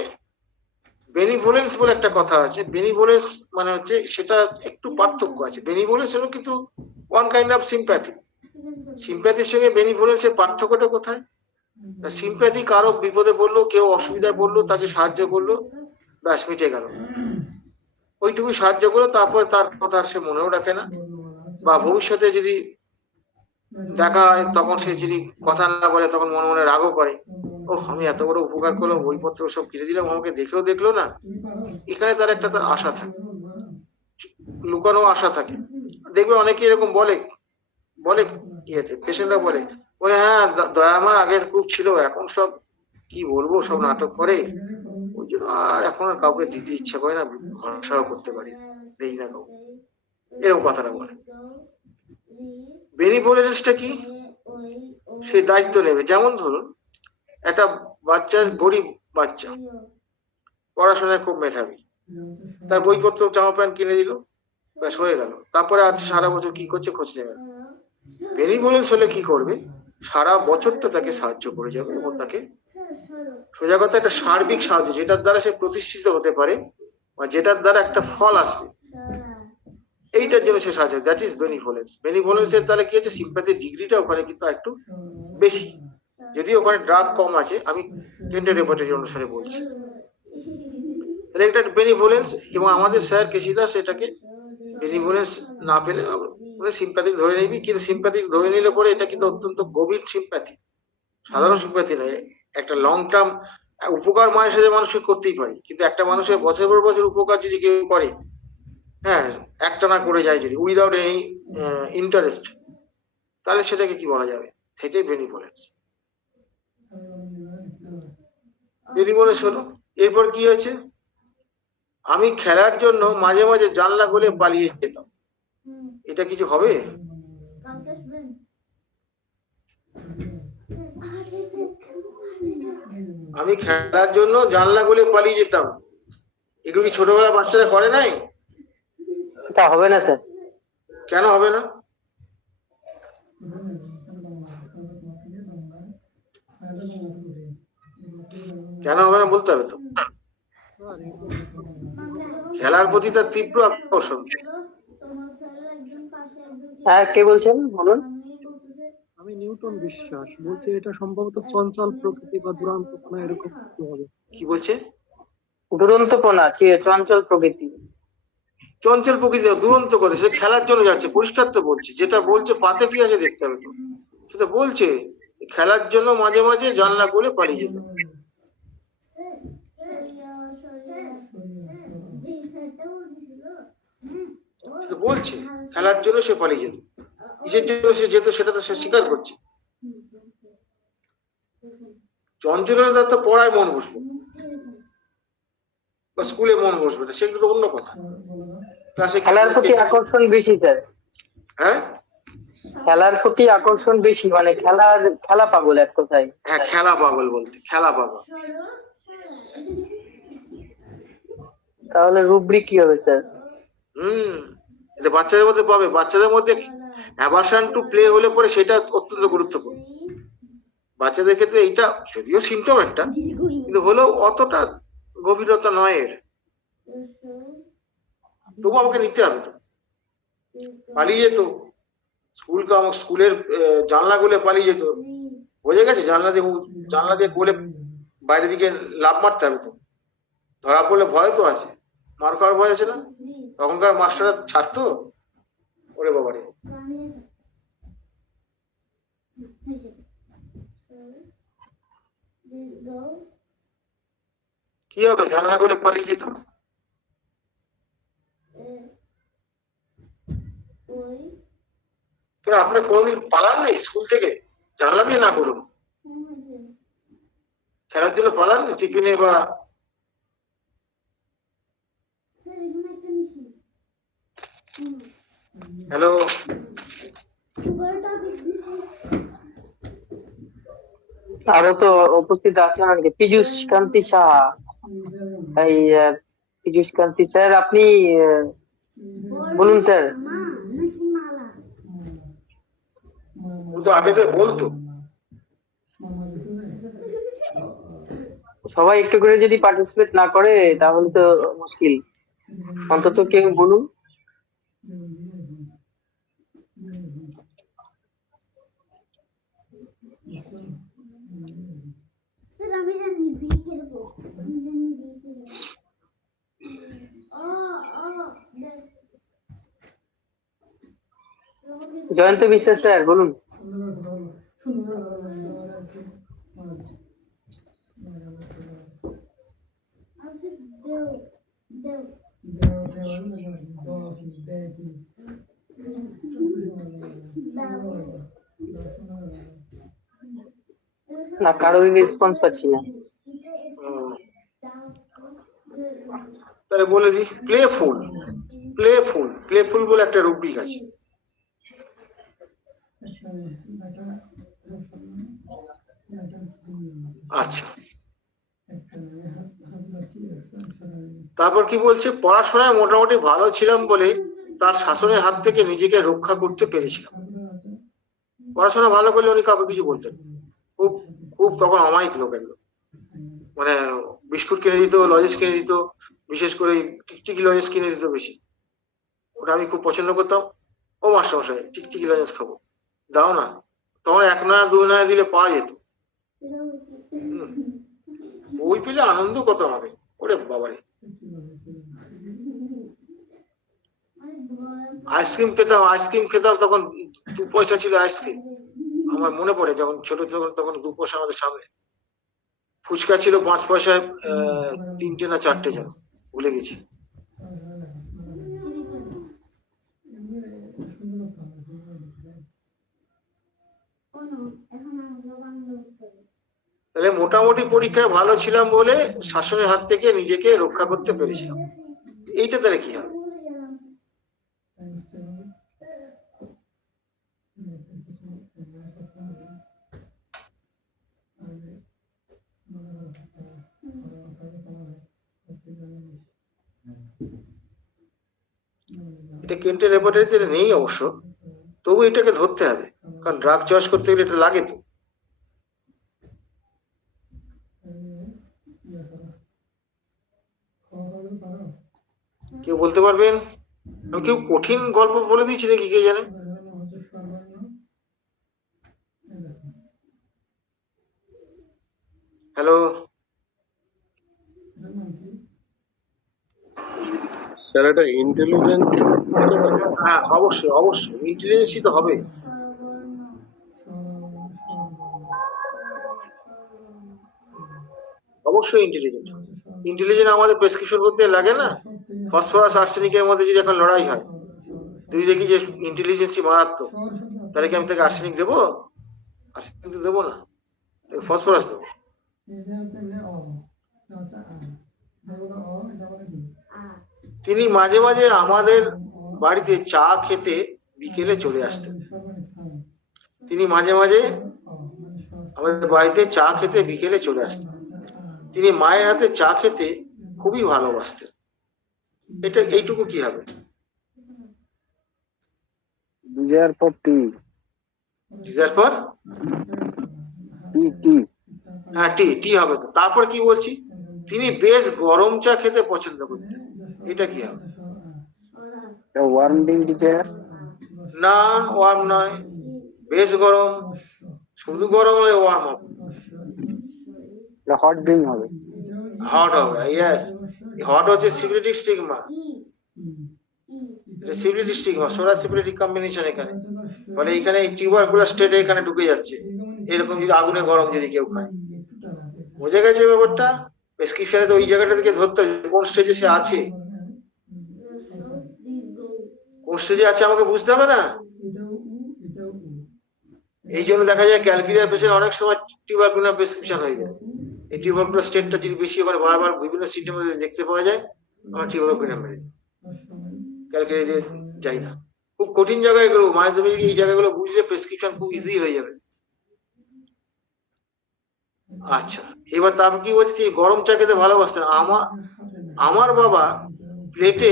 বেনিভোলেন্স বলে একটা কথা আছে। বেনিভোলেন্স মানে হচ্ছে সেটা একটু পার্থক্য আছে। বেনিভোলেন্স হলো কিন্তু ওয়ান কাইন্ড অফ সিম্প্যাথি। সিম্প্যাথির সঙ্গে বেনিভোলেন্সের পার্থক্যটা কোথায়? সিম্প্যাথি কারো বিপদে পড়লো, কেউ অসুবিধায় পড়লো, তাকে সাহায্য করলো, ব্যাস মিটে গেল, ওইটুকু সাহায্য করলো, তারপরে তার কথা আর সে মনেও রাখে না। বা ভবিষ্যতে যদি দেখা হয় তখন সে যদি কথা না বলে তখন মনে মনে রাগও করে, ও আমি এত বড় উপকার করলাম, বইপত্র সব কিনে দিলাম, আমাকে দেখলো না। এখানে তার একটা তার আশা থাকে, লুকানো আশা থাকে। দেখবে অনেকে এরকম বলে ইয়েতে পেশেন্টরা বলে হ্যাঁ দয়ামা আগের খুব ছিল, এখন সব কি বলবো সব নাটক করে, ওই জন্য আর এখন আর কাউকে দিতে ইচ্ছা করে না, ভরসাও করতে পারি দেই না কাউকে, এরকম কথাটা বলে। বেনিভোলেন্সটা কি? সে দায়িত্ব নেবে। যেমন ধরুন একটা বাচ্চা, গরিব বাচ্চা, পড়াশোনায় খুব মেধাবী, তার বইপত্র জামা প্যান্ট কিনে দিল, ব্যাস হয়ে গেল। তারপরে আজ সারা বছর কি করছে খোঁজ নেবে। বেনিভোলেন্স হলে কি করবে, সারা বছরটা তাকে সাহায্য করে যাবে এবং তাকে সোজা কথা একটা সার্বিক সাহায্য, যেটার দ্বারা সে প্রতিষ্ঠিত হতে পারে বা যেটার দ্বারা একটা ফল আসবে, এইটার জন্য সে সাহায্য। That is বেনিভোলেন্স। বেনিভোলেন্সের তাহলে কি আছে, সিম্প্যাথির ডিগ্রিটা ওখানে কিন্তু একটু বেশি, যদি ওখানে ড্রাগ কম আছে, আমি টেন্টেটিভ অনুসারে বলছি। তাহলে এটা বেনিভোলেন্স। এবং আমাদের স্যার কেশিদাস এটাকে বেনিভোলেন্স না পেলে সিম্প্যাথিক ধরে নিবি, কিন্তু সিম্প্যাথিক ধরে নিলে পরে এটা কিন্তু অত্যন্ত গভীর সিম্প্যাথি, সাধারণ সিম্প্যাথি নয়। একটা লং টার্ম উপকার মায়ের সাথে মানুষকে করতেই পারি, কিন্তু একটা মানুষের বছর পর বছর উপকার যদি কেউ করে, হ্যাঁ, একটানা করে যায় যদি উইদাউট এনি ইন্টারেস্ট, তাহলে সেটাকে কি বলা যাবে? সেটাই বেনিভোলেন্স। বেনিভোলেন্স হলো। এরপর কি হয়েছে? আমি খেলার জন্য মাঝে মাঝে জানলা গলে পালিয়ে যেতাম। এটা কিছু হবে? কালকে আসবেন? আমি খেলার জন্য জানলা গলে পালিয়ে যেতাম, এগুলো কি ছোটবেলা বাচ্চারা করে নাই? এটা হবে না স্যার। কেন হবে না? কেন হবে না বলতে হবে তো। খেলার প্রতি তার তীব্র আকর্ষণ। তোমার স্যারের একজন পাশে একজন হ্যাঁ, কে বলছেন বলুন। সামনেই বলতেছে আমি নিউটন বিশ্বাস বলছি, এটা সম্ভবত চঞ্চল প্রকৃতি বা দুরন্তপনা এরকম কিছু হবে। কি বলছে? দুরন্তপনা, চঞ্চল প্রকৃতি। চঞ্চল প্রকৃতি দুরন্ত কথা, সে খেলার জন্য যাচ্ছে, পরিষ্কার তো বলছে। যেটা বলছে পাতে কি আছে দেখতে হবে তো। সেটা বলছে খেলার জন্য মাঝে মাঝে জানলা গলে পালিয়ে যেত। জি স্যারটা বলছিল সেটা বলছে খেলার জন্য সে পালিয়ে যেত। কিসের জন্য সে যেত সেটা তো সে স্বীকার করছে। চঞ্চলতা তো পড়ায় মন বসবে বা স্কুলে মন বসবে না, সেগুলো তো অন্য কথা। ক্লাসে খেলার প্রতি আকর্ষণ বেশি স্যার। হ্যাঁ, খেলার প্রতি আকর্ষণ বেশি, মানে খেলা পাগল এক কথায়। হ্যাঁ, খেলা পাগল বলতে খেলা পাগল। তাহলে রুব্রিক কি হবে স্যার? এটা বাচ্চাদের মধ্যে পাবে। বাচ্চাদের মধ্যে অ্যাভারশন টু প্লে হলে পরে সেটা অত্যন্ত গুরুত্বপূর্ণ। বাচ্চাদের ক্ষেত্রে এইটা যদিও সিমটম একটা, কিন্তু হলেও অতটা গভীরতা নয় এর। তবু আমাকে নিতে হবে তো। পালিয়ে যেত স্কুলের জানলা গুলে পালিয়ে যেত, বোঝা গেছে? জানলা দিয়ে গোলে বাইরের দিকে লাফ মারতে হবে তো। ধরা পড়লে ভয় তো আছে, মার খাওয়ার ভয় আছে না? তখনকার মাস্টাররা ছাড়তো? ওরে বাবারে, কি হবে? জানলা গুলে পালিয়ে যেত। আপনার কোনোদিন পালান নেই স্কুল থেকে? জানলা দিয়ে না করুন, খেলার জন্য পালান টিফিনে বা হ্যালো। আরো তো উপস্থিত আছেন অনেকে। পীযূষ কান্তি সাহা, এই পীযূষ কান্তি স্যার, আপনি বলুন স্যার। নাকি মালা? ও তো আগে তো বলতো। সবাই একটু করে যদি পার্টিসিপেট না করে তাহলে তো মুশকিল। অন্তত কেউ বলুন। স্যার আমি জানি বিয়ে করবো, আমি জানি বিয়ে করবো। জয়ন্ত বিশ্বাস স্যার বলুন। না, কারো রেসপন্স পাচ্ছি না। তাহলে বলে দিই, প্লেফুল। প্লেফুল বলে একটা রুব্রিক আছে। আচ্ছা, তারপর কি বলছে? পড়াশোনায় মোটামুটি ভালো ছিলাম বলে তার শাসনের হাত থেকে নিজেকে রক্ষা করতে পেরেছিলাম। পড়াশোনা ভালো করলে উনি কাউকে কিছু বলতেন। খুব খুব তখন অমায়িক লোক একদম, মানে বিস্কুট কিনে দিত, লজেস কিনে দিত, বিশেষ করে টিকটিকি লজেস কিনে দিত বেশি। ওটা আমি খুব পছন্দ করতাম। ও মাস্টারমশাই টিকটিকি লজেস খাবো, দাও না। তখন 1 নয়া 2 নয়া দিলে পাওয়া যেত। বই পেলে আনন্দ কত হবে, ওরে বাবারে। আইসক্রিম খেতাম তখন 2 পয়সা ছিল আইসক্রিম। আমার মনে পড়ে যখন ছোট তখন 2 পয়সা আমাদের সামনে। ফুচকা ছিল 5 পয়সায় 3টে না 4টে যেন ভুলে গেছি। তাহলে মোটামুটি পরীক্ষায় ভালো ছিলাম বলে শাসনের হাত থেকে নিজেকে রক্ষা করতে পেরেছিলাম। এইটা তাহলে কি হবে? এটা কেন্টের রেপার্টরিতে নেই অবশ্য, তবু এটাকে ধরতে হবে, কারণ ড্রাগ চয়েস করতে গেলে এটা লাগে তো। কেউ বলতে পারবেন? আমি কেউ কঠিন গল্প বলে দিয়েছি নাকি কে জানে? হ্যালো, স্যার এটা ইন্টেলিজেন্ট। হ্যাঁ অবশ্যই অবশ্যই ইন্টেলিজেন্সই তো হবে। অবশ্যই ইন্টেলিজেন্ট আমাদের প্রেসক্রিপশন করতে লাগে না। ফসফরাস আর্সেনিকের মধ্যে যদি এখন লড়াই হয়, তুই দেখি যে ইন্টেলিজেন্সই মারাত্মক, তাহলে কি আমি তাকে আর্সেনিক দেবো? আর্সেনিক তো দেবো না, ফসফরাস দেবো। তিনি মাঝে মাঝে আমাদের বাড়িতে চা খেতে বিকেলে চলে আসতেন। তিনি মাঝে মাঝে আমাদের বাড়িতে চা খেতে বিকেলে চলে আসতেন। তিনি মায়ের হাতে চা খেতে খুবই ভালোবাসতেন। এটা এইটুকু কি হবে? Desire for tea. Desire for tea tea. হ্যাঁ টি হবে তো। তারপর কি বলছি? তিনি বেশ গরম চা খেতে পছন্দ করতেন। এটা কি হবে? Warming desire. না, ওয়ার্ম নয়, বেশ গরম। শুধু গরম হলে ওয়ার্ম হবে। হট ড্রিঙ্ক হবে। হট হবে, ইয়েস। হট হচ্ছে সিপিলিটিক স্টিগমা। এটা সিপিলিটিক স্টিগমা, সোরা সিপিলিটিক কম্বিনেশন এখানে। মানে এখানে এই টিউবারকুলার স্টেটে এখানে ঢুকে যাচ্ছে। এরকম যদি আগুনে গরম যদি কেউ খায়, বুঝে গেছে ব্যাপারটা? প্রেসক্রিপশনে তো ওই জায়গাটা থেকে ধরতে হবে কোন স্টেজে সে আছে। কোন স্টেজে আছে আমাকে বুঝতে হবে না? এই জন্য দেখা যায় ক্যালকুলিয়ার পেশেন্ট অনেক সময় টিউবারকুলার প্রেসক্রিপশন হয়ে যায়। এই টিউবারকুলার স্টেটটা যদি বেশি ওখানে বারবার বিভিন্ন সিস্টেমে দেখতে পাওয়া যায়, আমার টিউবারকুলার মেরে ক্যালকুলিয়ার দিয়ে যাই না। খুব কঠিন জায়গা এগুলো, মাঝে এই জায়গাগুলো বুঝলে প্রেসক্রিপশন খুব ইজি হয়ে যাবে। আচ্ছা, এবার তারপর কি বলছি? তিনি গরম চা খেতে ভালোবাসতেন। আমার বাবা প্লেটে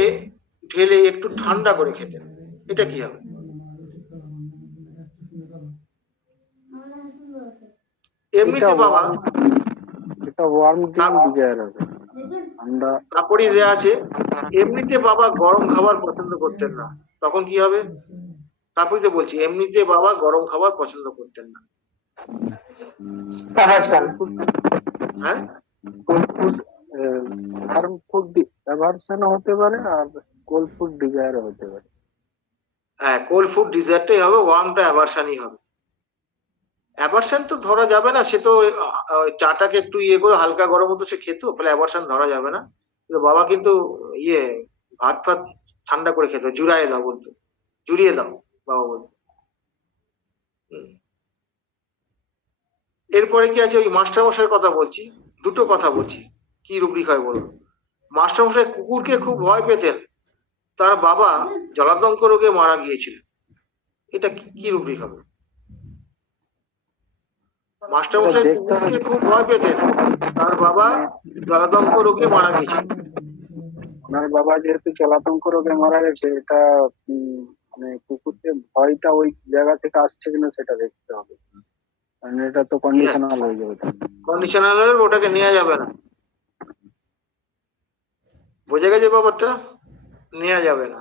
ঢেলে একটু ঠান্ডা করে খেতেন। এটা কি হবে? এমনিতে বাবা, এটা ওয়ার্ম ড্রিঙ্ক ডিজায়ার হবে। ঠান্ডা। তারপরই দেয়া আছে এমনিতে বাবা গরম খাবার পছন্দ করতেন না। তখন কি হবে? তারপরে তো বলছি এমনিতে বাবা গরম খাবার পছন্দ করতেন না। হ্যাঁ, ওয়ার্ম ফুড অ্যাভারশন হতে পারে, আর কোল্ড ফুড ডিজায়ার হতে পারে। হ্যাঁ, কোল্ড ফুড ডিজার্টটাই হবে, ওয়ার্মটা অ্যাভারশনই হবে। অ্যাভারশন তো ধরা যাবে না, সে তো চাটাকে একটু ইয়ে করে হালকা গরম হতো সে খেত, ফলে অ্যাভারশন ধরা যাবে না। কিন্তু বাবা কিন্তু ভাত ফাত ঠান্ডা করে খেত, জুড়াইয়ে দাও বলতো, জুড়িয়ে দাও বাবা বলতো। এরপরে কি আছে? ওই মাস্টারমশাইয়ের কথা বলছি, দুটো কথা বলছি, কি রুব্রিক হয় বলুন। মাস্টারমশাই কুকুরকে খুব ভয় পেতেন, তার বাবা জলাতঙ্ক রোগে মারা গিয়েছিল। এটা কি রুব্রিক হবে? মাস্টারমশাই কুকুরকে খুব ভয় পেতেন, তার বাবা জলাতঙ্ক রোগে মারা গিয়েছিল। ওনার বাবা যেহেতু জলাতঙ্ক রোগে মারা গেছে, এটা মানে কুকুরকে ভয়টা ওই জায়গা থেকে আসছে কিনা সেটা দেখতে হবে, কারণ এটা তো কন্ডিশনাল হয়ে যাবে। কন্ডিশনাল হলে ওটাকে নেওয়া যাবে না, বোঝা গেছে ব্যাপারটা? নেওয়া যাবে না।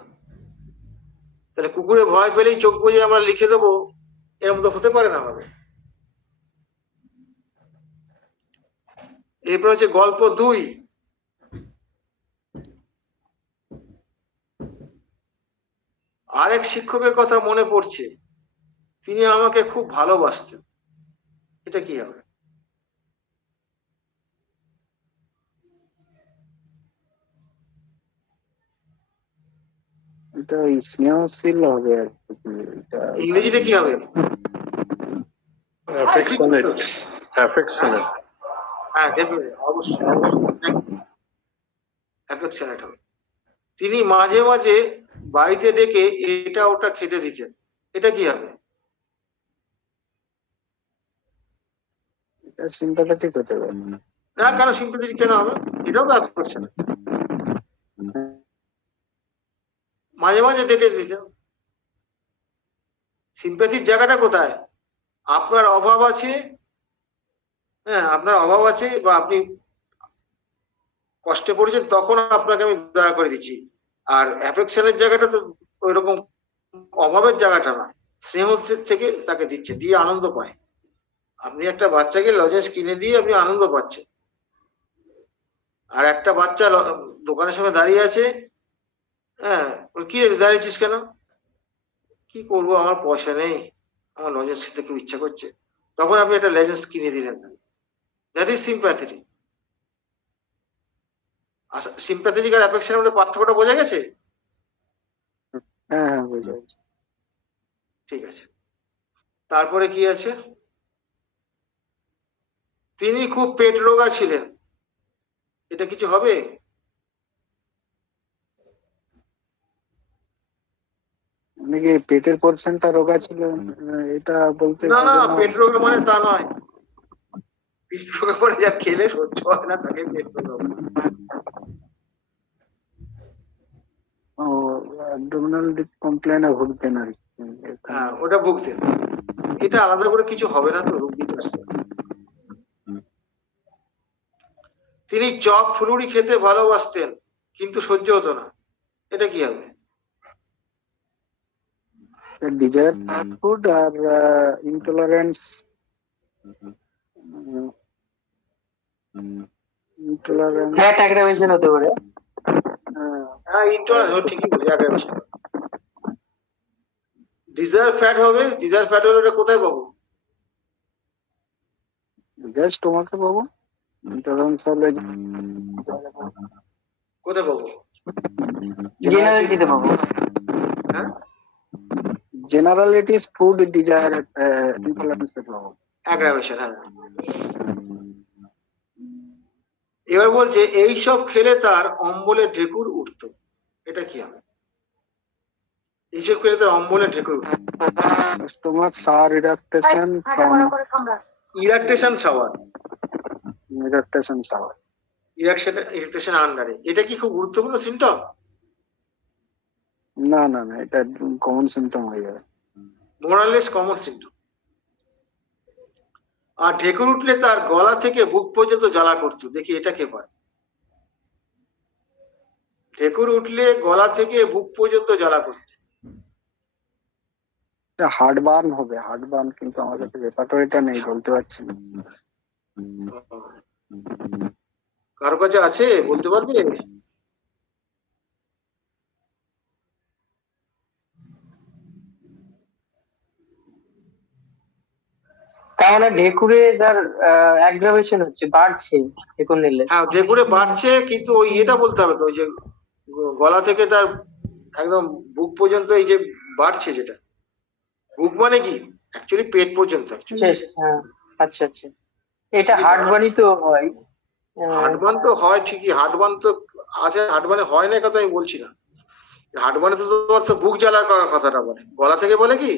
তাহলে কুকুরে ভয় পেলেই চোখ বুজে আমরা লিখে দেবো, এরকম তো হতে পারে না আমাদের। এরপর হচ্ছে গল্প 2। আরেক শিক্ষকের কথা মনে পড়ছে, তিনি আমাকে খুব ভালোবাসতেন। এটা কি হবে? এটা ওই স্নেহশীল হবে আর কি। এটা ইংরেজিটা কি হবে? Affectionate, affectionate. হ্যাঁ, definitely, অবশ্যই অবশ্যই অ্যাফেকশনেট হবে। তিনি মাঝে মাঝে বাড়িতে ডেকে এটা ওটা খেতে দিতেন। এটা কি হবে? এটা সিম্পাথেটিক হতে পারে। না, কেন সিম্পেথেটিক কেন হবে? এটাও তো অ্যাফেকশন। মাঝে মাঝে ডেকে দিতেন। সিম্প্যাথির জায়গাটা কোথায়? আপনার অভাব আছে, হ্যাঁ আপনার অভাব আছে বা আপনি কষ্টে পড়েছেন, তখন আপনাকে আমি দয়া করে দিচ্ছি। আর অ্যাফেকশনের জায়গাটা তো ওইরকম অভাবের জায়গাটা না, স্নেহ থেকে তাকে দিচ্ছে, দিয়ে আনন্দ পায়। আপনি একটা বাচ্চাকে লজেন্স কিনে দিয়ে আপনি আনন্দ পাচ্ছেন, আর একটা বাচ্চা দোকানের সামনে দাঁড়িয়ে আছে, হ্যাঁ কি রে, দাঁড়িয়েছিস কেন? কি করবো, আমার পয়সা নেই, আমার লজেন্স খেতে খুব ইচ্ছা করছে, তখন আপনি একটা লজেন্স কিনে দিলেন। That is sympathetic. সিম্প্যাথেটিক আর অ্যাফেকশনের মধ্যে পার্থক্যটা বোঝা গেছে? হ্যাঁ হ্যাঁ, বুঝা যাচ্ছে। ঠিক আছে, তারপরে কি আছে? তিনি খুব পেট রোগা ছিলেন। এটা কিছু হবে? মানে কি পেটের পোর্শনটা রোগা ছিল, এটা বলতে না না, বোঝানো- পেট রোগা মানে তা নয়। পেট রোগা করে যা খেলে সহ্য হয় না তাকে পেট রোগা বলে। ও অ্যাবডোমিনাল কমপ্লেনে ভুগতেন আর কি। হ্যাঁ, ওটা ভুগতেন। এটা আলাদা করে কিছু হবে না তো, রোগ বিকাশ করে। তিনি চপ ফুলুরি খেতে ভালোবাসতেন, কিন্তু সহ্য হতো না। এটা কি হবে? ডিজায়ার ফুড আর ইনটলারেন্স। ইনটলারেন্স ফ্যাট অ্যাগ্রাভেশন হতে পারে। হ্যাঁ, ইন্টারনেট ঠিকই বলে, অ্যাগ্রাভেশন। ডিজায়ার ফ্যাট হবে। ডিজায়ার ফ্যাট হলে ওটা কোথায় পাবো? ডিজায়ার স্টোমাকে পাবো। ইনটলারেন্স হলে কোথায় পাবো? জেনারেলিটিতে পাবো। হ্যাঁ, general it is food desire intolerance পাবো। অ্যাগ্রাভেশন। হ্যাঁ, এবার বলছে এই সব খেলে তার অম্বলে ঢেকুর উঠতো। এটা কি হবে? এইসব খেলে তার অম্বলে ঢেকুর উঠতো। Stomach sour eructation from eructation sour. Eructation sour. Eructation আন্ডারে। এটা কি খুব গুরুত্বপূর্ণ সিমটম? না না না, এটা কমন সিমটম হয়ে যাবে। মোরালেস কমন সিমটম। আর ঢেকুর উঠলে তার গলা থেকে বুক পর্যন্ত জ্বালা করতো। দেখি এটা কে পায়? ঢেকুর উঠলে গলা থেকে বুক পর্যন্ত জ্বালা করতো। হার্ট বার্ন হবে, হার্ট বার্ন, কিন্তু আমার কাছে রেপার্টরিটা নেই, বলতে পারছি না। কারো কাছে আছে, বলতে পারবে? তার মানে ঢেকুরে তার অ্যাগ্রাভেশন হচ্ছে, বাড়ছে ঢেকুর নিলে। হ্যাঁ, ঢেকুরে বাড়ছে, কিন্তু ওই এটা বলতে হবে তো, ওই যে গলা থেকে তার একদম বুক পর্যন্ত এই যে বাড়ছে, যেটা বুক মানে কি অ্যাকচুয়ালি পেট পর্যন্ত। শেষ, হ্যাঁ। আচ্ছা আচ্ছা, এটা হার্টবার্নই তো হয়। হার্টবার্ন তো হয় ঠিকই, হার্টবার্ন তো আছে, হার্টবার্নে হয় না কথা আমি বলছি না। হার্টবার্নে তো তোমার তো বুক জ্বালা করার কথাটা বলে, গলা থেকে বলে কি?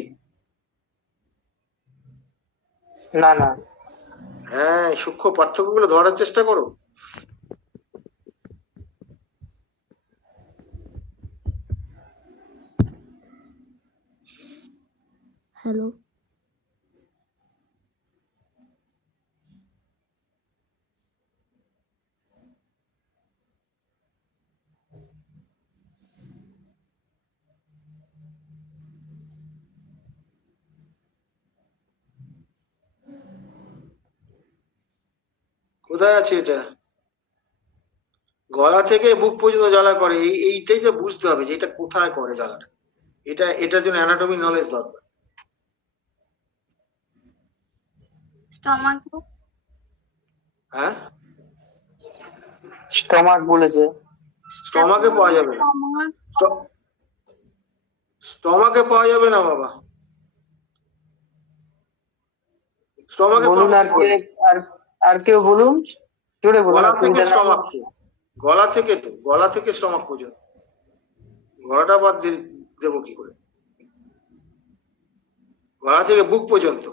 না না, হ্যাঁ, সূক্ষ্ম পার্থক্যগুলো ধরার চেষ্টা করো। হ্যালো, কোথায় আছে এটা? গলা থেকে বুক পর্যন্ত জ্বালা করে, এইটাই যে বুঝতে হবে যে এটা কোথায় করে জ্বালাটা। এটার জন্য অ্যানাটমি নলেজ দরকার। স্টমাক হ্যাঁ, স্টমাক বলেছে। স্টমাকে পাওয়া যাবে না, স্টমাকে পাওয়া যাবে না বাবা, স্টমাকে বলুন আর কে, আর কেউ বলুন, জোরে বলুন। গলা থেকে অসুবিধা নাই। স্টমাক, গলা থেকে স্টমাক পর্যন্ত, গলাটা বাদ দেবো কি করে, গলা থেকে বুক পর্যন্ত।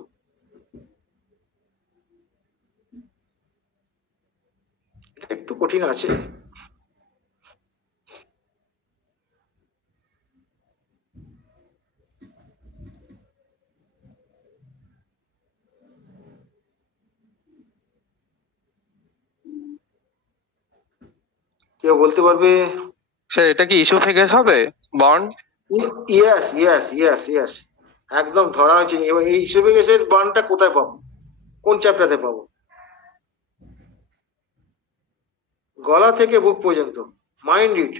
এটা একটু কঠিন আছে। কেউ বলতে পারবে? স্যার এটা কি ইসোফেগাস হবে burn? Yes yes yes yes, একদম ধরা হয়েছে। এবার এই ইসোফেগাসের বার্নটা কোথায় পাবো, কোন চ্যাপ্টারে পাবো? গলা থেকে বুক পর্যন্ত, মাইন্ড ইট।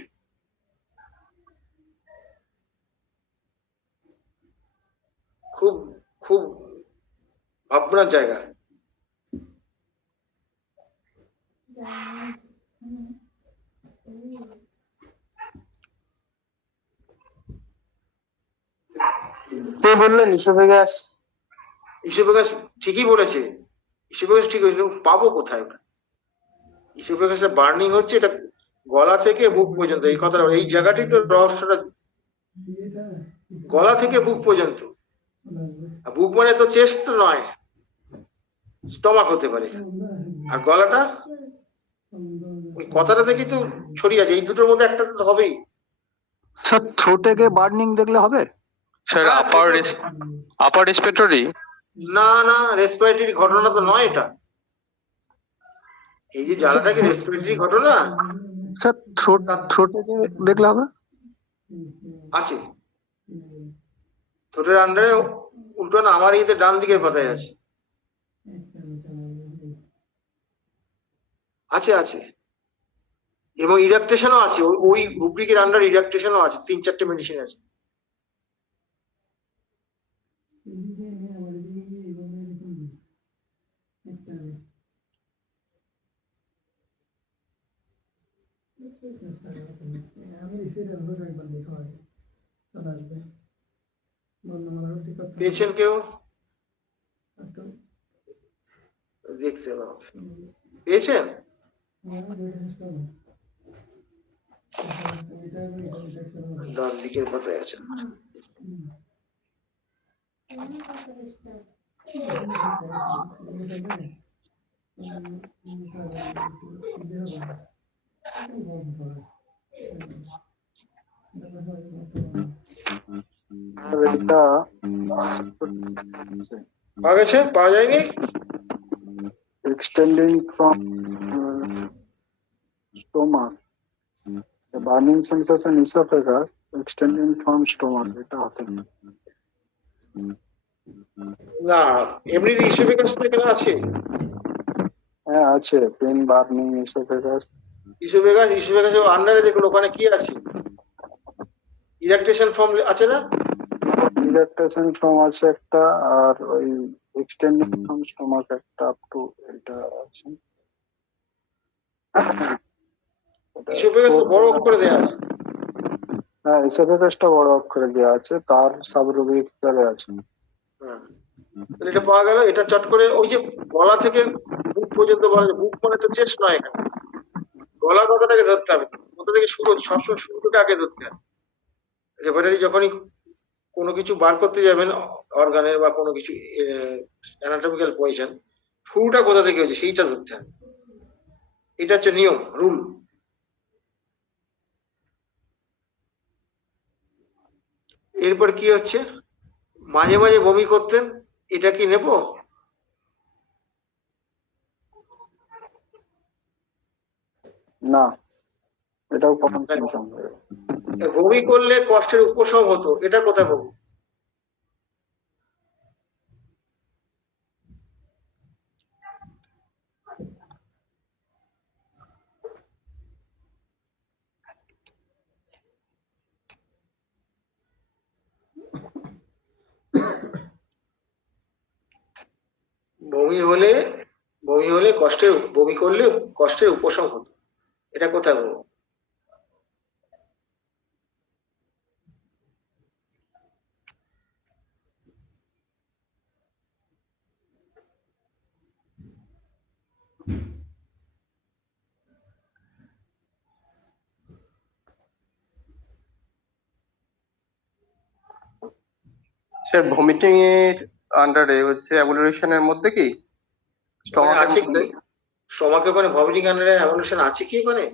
খুব খুব ভাবনার জায়গা। কে বললেন ইসোফেগাস? ইসোফেগাস ঠিকই বলেছে, ইসোফেগাস ঠিক হয়েছে, পাবো কোথায় ওটা? ইসোফেগাসটা বার্নিং হচ্ছে, এটা গলা থেকে বুক পর্যন্ত, এই কথাটা, এই জায়গাটি তো রহস্যটা, গলা থেকে বুক পর্যন্ত। আর বুক মানে তো চেস্ট তো নয়, স্টমাক হতে পারে। আর গলাটা ওই কথাটা থেকেই তো ছড়িয়ে আছে, এই দুটোর মধ্যে একটা তো হবেই। স্যার থ্রোটে গিয়ে বার্নিং দেখলে হবে? স্যার হ্যাঁ, আপার রেসপিরেটরি? না না, রেসপিরেটরি ঘটনা তো নয় এটা। এই যে জ্বালাটা কি রেসপিরেটরি ঘটনা? স্যার থ্রোটে গিয়ে দেখলে হবে? আছে, ঠোঁটের আন্ডারে উল্টো না, আমার এই যে ডান দিকের পাতায় আছে, আছে আছে, এবং ইরাকটেশনও আছে, ওই রুব্রিকের আন্ডার ইরাকটেশনও আছে, 3-4টে মেডিসিন আছে। আমি সেটা ধরে একবার দেখো আগে চলে আসবে, বর্ণমালা ঠিক করতে পেয়েছেন কেউ? একটু দেখছে বাবা, পেয়েছেন? ডান দিকের পাতায় আছে। আর এটা পাওয়া গেছে, পাওয়া যায়নি? extending from stomach, the burning sensation esophagus extending from stomach, এটা হতে পারে। না, এমনিতে ইসোফেগাস তো এখানে আছে, হ্যাঁ আছে, পেন বার্নিং esophagus, ইসোফেগাসের আন্ডারে দেখুন ওখানে কি আছে, ইরাকটেশন ফর্ম আছে না? relaxation from আছে একটা, আর ওই extending from stomach একটা আপ টু এটা আছে। ইসোফেগাস বড় অক্ষরে দেয়া আছে। হ্যাঁ esophagus-টা বড় অক্ষরে দেওয়া আছে, তার সাবরুবিক হিসাবে আছে। হ্যাঁ, তাহলে এটা পাওয়া গেল। এটা চট করে ওই যে গলা থেকে বুক পর্যন্ত বলা যায়, বুক মানে তো চেস্ট নয়, এখানে গলা কথাটাকে ধরতে হবে, কোথা থেকে শুরু হচ্ছে, সবসময় শুরুটাকে আগে ধরতে হবে। রেপারেটরি যখনই কোনো কিছু বার করতে যাবেন, অর্গানের বা কোনো কিছু অ্যানাটমিক্যাল পজিশন, শুরুটা কোথা থেকে হচ্ছে সেইটা ধরতে হবে। এটা হচ্ছে নিয়ম, রুল। এরপর কি হচ্ছে, মাঝে মাঝে বমি করতেন, এটা কি নেব? না, এটাও কমন সিমটম। বমি করলে কষ্টের উপশম হতো, এটা কোথায় পাবো? বমি হলে বমি করলে কষ্টের উপশম হতো, এটা কোথায় বলবো? স্যার ভমিটিং এর আন্ডারে হচ্ছে অ্যাবলিউশনের মধ্যে কি স্টমাকের আছে কি মধ্যে? স্টমাকে ওখানে ভমিটিং আন্ডারে অ্যাভলিউশন আছে কি ওখানে?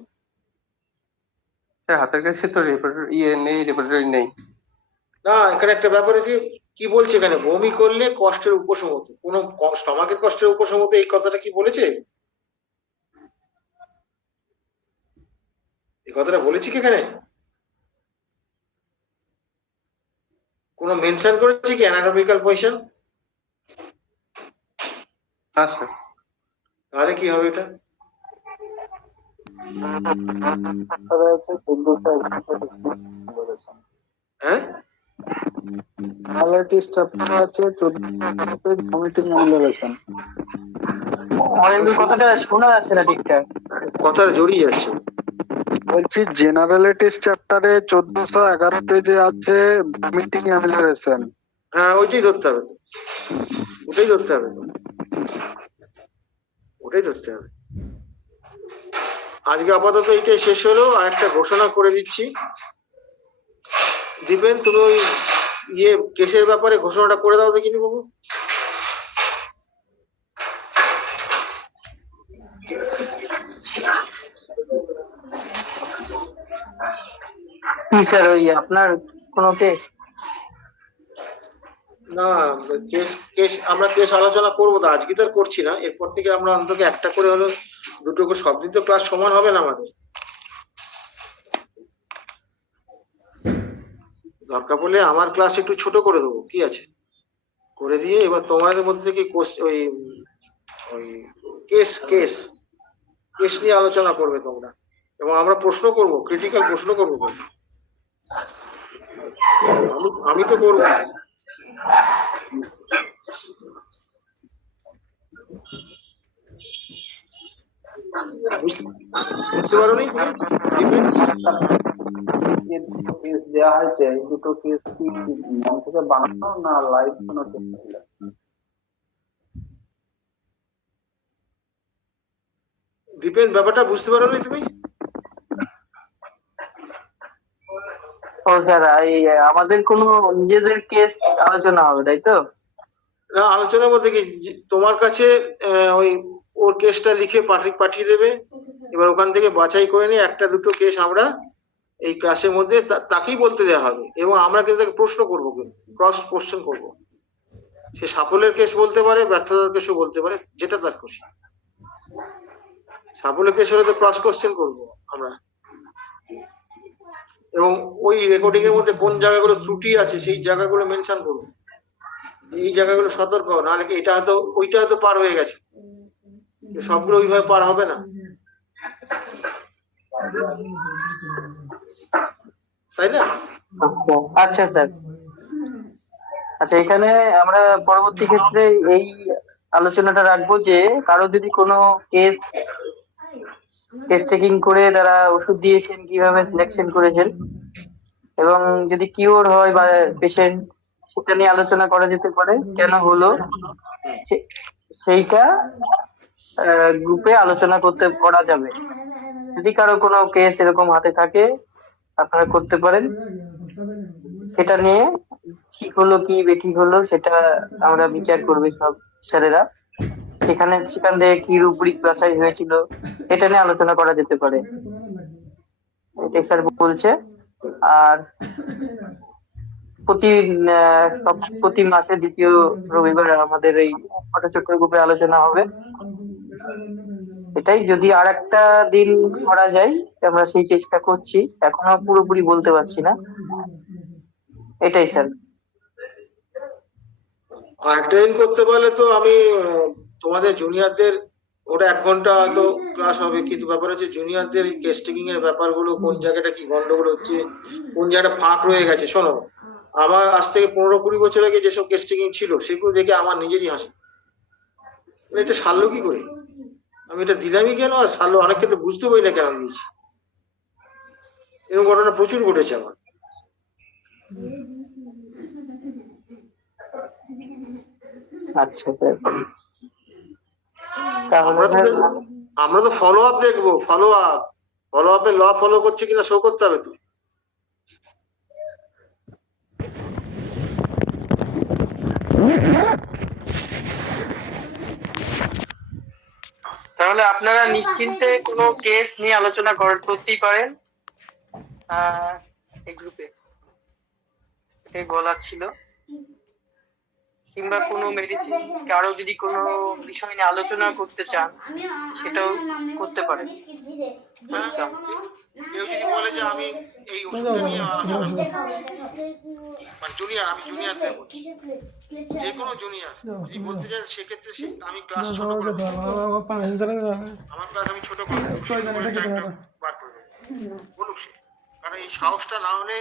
স্যার হাতের কাছে তো রেপার্টরি নেই। না, এখানে একটা ব্যাপার আছে, কি বলছে এখানে বমি করলে কষ্টের উপশম হতো, কোনো স্টমাকের কষ্টের উপশম হতো এই কথাটা কি বলেছে? এই কথাটা বলেছি কি এখানে? কোনো মেনশন করেছে কি অ্যানাটমিক্যাল পজিশন? হ্যাঁ স্যার। তাহলে কি হবে এটা? চ্যাপ্টারে আছে 1411 বলেছেন। হ্যাঁ, অ্যানালাইটিস চ্যাপ্টারে আছে 14 ভমিটিং অ্যামিউলেশন। অরেন্দ্র কথাটা শোনা যাচ্ছে না ঠিকঠাক। কথাটা জড়িয়ে যাচ্ছে। বলছি জেনারেলিটিস চ্যাপ্টারে 1411 পেজে আছে ভমিটিং অ্যামিউলেশন। হ্যাঁ, ওইটাই ধরতে হবে তো, ওটাই ধরতে হবে তো, ওটাই ধরতে হবে। আজকে আপাতত এইটাই শেষ হলো। আর একটা ঘোষণা করে দিচ্ছি, দিবেন তুমি ওই কেসের ব্যাপারে ঘোষণাটা করে দাও দেখিনি বাবু। কি স্যার ওই আপনার কোনো কেস? না, আমরা কেস আলোচনা করবো তো, আজকে তো আর করছি না, এরপর থেকে আমরা অন্তত একটা করে হলো, দুটো করে, সব দিন তো ক্লাস সমান হবে না আমাদের। দরকার পড়লে আমার ক্লাস একটু ছোট করে দেবো, কি আছে, করে দিয়ে এবার তোমাদের মধ্যে থেকে ওই ওই কেস কেস কেস নিয়ে আলোচনা করবে তোমরা, এবং আমরা প্রশ্ন করব, ক্রিটিক্যাল প্রশ্ন করবো। আমি তো করবো। বুঝতে পারো নি কেস দেওয়া হয়েছে, এই দুটো কেস কি মন থেকে বানানো না লাইভ কোনো কেস ছিল? দীপেন, ব্যাপারটা বুঝতে পারো নি তুমি? ও স্যার, এই আমাদের কোনো নিজেদের কেস আলোচনা হবে তাই তো? না, আলোচনার মধ্যে কি, তোমার কাছে ওই ওর কেসটা লিখে পাঠিয়ে দেবে, এবার ওখান থেকে বাছাই করে নিয়ে একটা দুটো কেস আমরা এই ক্লাসের মধ্যে তাকেই বলতে দেওয়া হবে, এবং আমরা কিন্তু তাকে প্রশ্ন করবো, ক্রস কোশ্চেন করবো। সে সাফল্যের কেস বলতে পারে, ব্যর্থতার কেসও বলতে পারে, যেটা তার খুশি। সাফল্যের কেস হলে তো ক্রস কোশ্চেন করবো আমরা, এবং ওই রেকর্ডিং এর মধ্যে কোন জায়গাগুলো ত্রুটি আছে সেই জায়গাগুলো মেনশন করবো, এই জায়গাগুলো সতর্ক, নাহলে কি এটা হয়তো ওইটা হয়তো পার হয়ে গেছে, সবগুলো ওইভাবে পার হবে না, তাই না? আচ্ছা স্যার, আচ্ছা এখানে আমরা পরবর্তী ক্ষেত্রে এই আলোচনাটা রাখবো যে কারো যদি কোনো কেস চেকিং করে তারা ওষুধ দিয়েছেন, কিভাবে সিলেকশন করেছেন, এবং যদি কিওর হয় বা পেশেন্ট, সেটা নিয়ে আলোচনা করা যেতে পারে, কেন হলো সেইটা গ্রুপে আলোচনা করা যাবে। যদি কারো কোনো কেস এরকম হাতে থাকে আপনারা করতে পারেন, সেটা নিয়ে ঠিক হলো কি বেঠিক হলো সেটা আমরা বিচার করবে সব স্যারেরা, সেখান থেকে কি রুব্রিক বাছাই হয়েছিল এটা নিয়ে আলোচনা করা যেতে পারে, এটাই স্যার বলছে। আর প্রতি মাসে দ্বিতীয় রবিবার আমাদের এই ছোট গ্রুপে আলোচনা হবে। এটাই, যদি আর একটা দিন করা যায় আমরা সেই চেষ্টা করছি, এখনো পুরোপুরি বলতে পারছি না, এটাই স্যার। একটা দিন করতে পারলে তো আমি তোমাদের জুনিয়রদের, ওটা 1 ঘন্টা হয়তো ক্লাস হবে, কিন্তু ব্যাপার হচ্ছে জুনিয়রদের কেস টেকিং এর ব্যাপারগুলো, কোন জায়গাটা কি গন্ডগোল হচ্ছে, কোন জায়গাটা ফাঁক রয়ে গেছে। শোনো, আমার আজ থেকে 15-20 বছর আগে যেসব কেস টেকিং ছিল সেগুলো দেখে আমার নিজেরই হাসি, এটা সারলো কি করে? আমি এটা দিলামই কেন আর সারলো? অনেক ক্ষেত্রে বুঝতে পারি না কেন দিয়েছি। এরকম ঘটনা প্রচুর ঘটেছে আমার। আচ্ছা স্যার, তাহলে স্যার আমরা তো ফলো আপ দেখবো, ফলো আপে ল ফলো করছে কিনা শো করতে হবে তো। তাহলে আপনারা নিশ্চিন্তে কোনো কেস নিয়ে আলোচনা করতেই পারেন এই গ্রুপে, এটাই বলার ছিল। কিংবা কোনো মেডিসিন, কারো যদি কোনো বিষয় নিয়ে আলোচনা করতে চান সেটাও করতে পারেন। কেউ যদি বলে যে আমি এই ওষুধটা নিয়ে আলোচনা মানে জুনিয়র, আমি জুনিয়র থেকে বলছি, যে কোনো জুনিয়র যদি বলতে চায় সেক্ষেত্রে আমি ক্লাস ছোট করে দেবো। আমার ক্লাস আমি ছোট করে দেবো, বার করে দেবো, বলুক সে। কারণ এই সাহসটা না হলে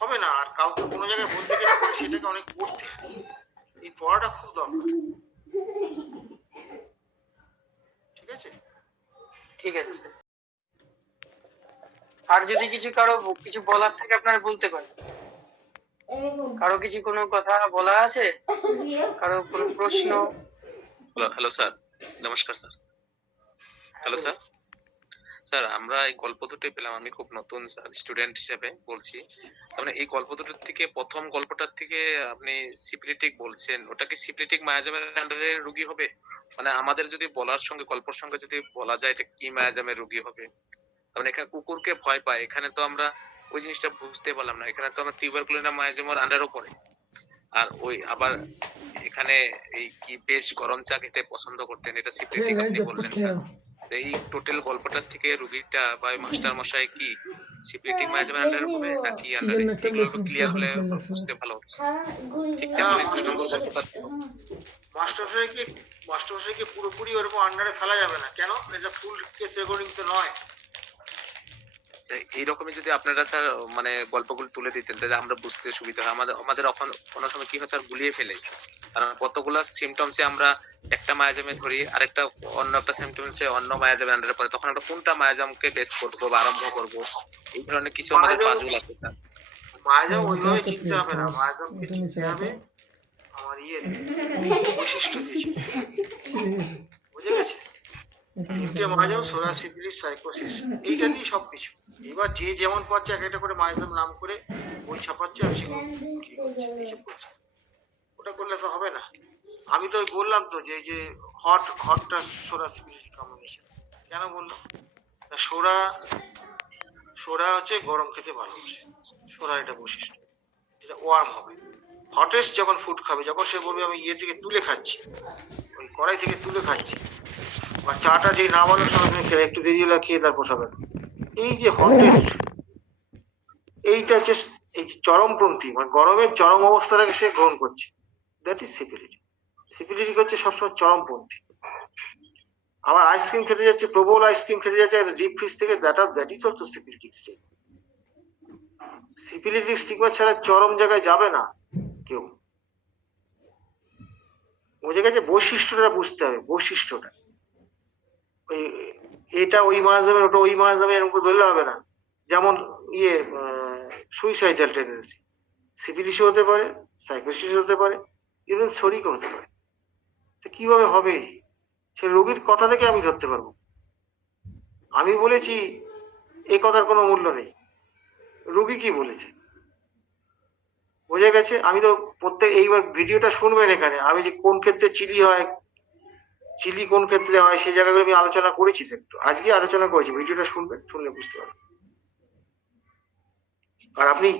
হবে না। আর কাউকে কোনো জায়গায় বলতে গেলে পরে সেটাকে অনেক পড়তে হয়। এই পড়াটা খুব দরকার। ঠিক আছে, ঠিক আছে। আর যদি কারো কিছু বলার থাকে আপনারা বলতে পারেন। কারো কিছু কোনো কথা বলা আছে? কারো কোনো প্রশ্ন? হ্যালো স্যার, নমস্কার স্যার। হ্যালো স্যার, স্যার আমরা এই গল্প দুটোই পেলাম। আমি খুব নতুন স্যার, স্টুডেন্ট হিসেবে বলছি। মানে এই গল্প দুটোর থেকে প্রথম গল্পটার থেকে আপনি সিপিলিটিক বলছেন, ওটা কি সিপিলিটিক মায়াজামের আন্ডারে রোগী হবে? মানে আমাদের যদি বলার সঙ্গে গল্পের সঙ্গে যদি বলা যায় এটা কি মায়াজামের রোগী হবে, মানে এখানে কুকুরকে ভয় পায়, এখানে তো আমরা ওই জিনিসটা বুঝতে পারলাম না। এখানে তো আমরা টিউবারকুলোনা মায়াজামের আন্ডারও পড়ে। আর ওই আবার এখানে এই কি বেশ গরম চা খেতে পছন্দ করতেন, এটা সিপিলিটিক আপনি বললেন স্যার। এই টোটাল গল্পটার থেকে রুগীটা বা মাস্টার মশাই কি সিপিলিটিক মায়াজামের আন্ডারে হবে নাকি আন্ডারে? এগুলো ক্লিয়ার হলে বুঝতে ভালো হতো। ঠিক আছে, মাস্টারমশাইকে পুরোপুরি ওরকম আন্ডারে ফেলা যাবে না। কেন? এটা ফুল কেস রেকর্ডিং তো নয়। এইরকমই যদি আপনারা স্যার মানে গল্পগুলো তুলে দিতেন তাহলে আমরা বুঝতে সুবিধা হয়। আমাদের কোনো সময় কি হয় স্যার, গুলিয়ে ফেলে। কারণ কতগুলো সিমটমসে আমরা একটা মায়াজামে ধরি, আরেকটা অন্য একটা সিমটমসে অন্য মায়াজামের আন্ডারে পড়ে, তখন আমরা কোনটা মায়াজামকে বেস করবো বা আরম্ভ করবো, এই ধরনের কিছু আমাদের পাজল আছে স্যার। মায়াজাম ওইভাবে চিনতে হবে না, মায়াজামকে চিনতে হবে আমার বৈশিষ্ট্য দিয়েছে। বুঝে গেছে? তিনটে মায়াজাম, সোরা, সিফিলিস, সাইকোসিস, এইটা দিয়ে সবকিছু। এবার যে যেমন পাচ্ছে এক একটা করে মায়াজাম নাম করে বই ছাপাচ্ছে আর সেগুলো এইসব করছে। ওটা করলে তো হবে না। আমি তো বললাম তো যে যে হটটা সোরা সিফিলিস কম্বিনেশন। কেন বললাম? সোরা হচ্ছে গরম খেতে ভালোবাসে, সোরা এটা বৈশিষ্ট্য, এটা ওয়ার্ম হবে। হটেস্ট যখন ফুড খাবে, যখন সে বলবে আমি ইয়ে থেকে তুলে খাচ্ছি, ওই কড়াই থেকে তুলে খাচ্ছি, বা চাটা যে না বলার সময় খেলে একটু দেরি হলে খেয়ে তার পোষাবে না, এই যে হটেস্ট, এইটা হচ্ছে এই চরমপন্থী, মানে গরমের চরম অবস্থাটাকে সে গ্রহণ করছে। That is সিপিলিটি। সিপিলিটি হচ্ছে সবসময় চরমপন্থী। আবার আইসক্রিম খেতে যাচ্ছে, প্রবল আইসক্রিম খেতে যাচ্ছে ডিপ ফ্রিজ থেকে, that is also syphilitic state. Syphilitic stigma ছাড়া চরম জায়গায় যাবে না কেউ। বুঝে গেছে? বৈশিষ্ট্যটা বুঝতে হবে, বৈশিষ্ট্যটা। ওই এটা ওই মায়াজামের, ওটা ওই মায়াজামের, এরকম ধরলে হবে না। যেমন সুইসাইডাল টেন্ডেন্সি সিপিলিসও হতে পারে, সাইকোসিস হতে পারে, ইভেন শরিকও হতে পারে। কিভাবে হবে সে রোগীর কথা থেকে আমি ধরতে পারবো। আমি বলেছি এই কথার কোনো মূল্য নেই, রোগী কি বলেছে। বোঝা গেছে? আমি তো এইবার ভিডিওটা শুনবেন এখানে, আমি যে কোন ক্ষেত্রে চিলি কোন ক্ষেত্রে হয় সেই জায়গাগুলো আমি আলোচনা করেছি তো, একটু আজকে আলোচনা করেছি। ভিডিওটা শুনবেন, শুনলে বুঝতে পারবেন। আর আপনি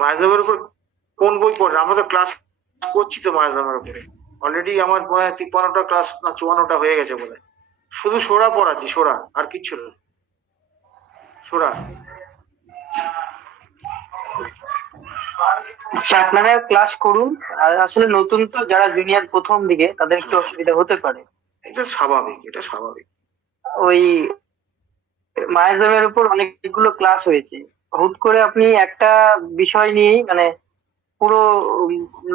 মায়াজামের উপর কোন বই পড়েন? আমরা তো ক্লাস করছি তো মায়াজামের উপরে। অলরেডি আমার মনে হয় 53টা ক্লাস না 54টা হয়ে গেছে বলে। শুধু সোরা পড়াচ্ছি, সোরা, আর কিচ্ছু না। সোরা আচ্ছা, আপনারা ক্লাস করুন। আর আসলে নতুন তো, যারা জুনিয়র প্রথম দিকে, তাদের একটু অসুবিধা হতে পারে। এটা স্বাভাবিক, এটা স্বাভাবিক। ওই মায়াজামের উপর অনেকগুলো ক্লাস হয়েছে, হুট করে আপনি একটা বিষয় নিয়েই মানে পুরো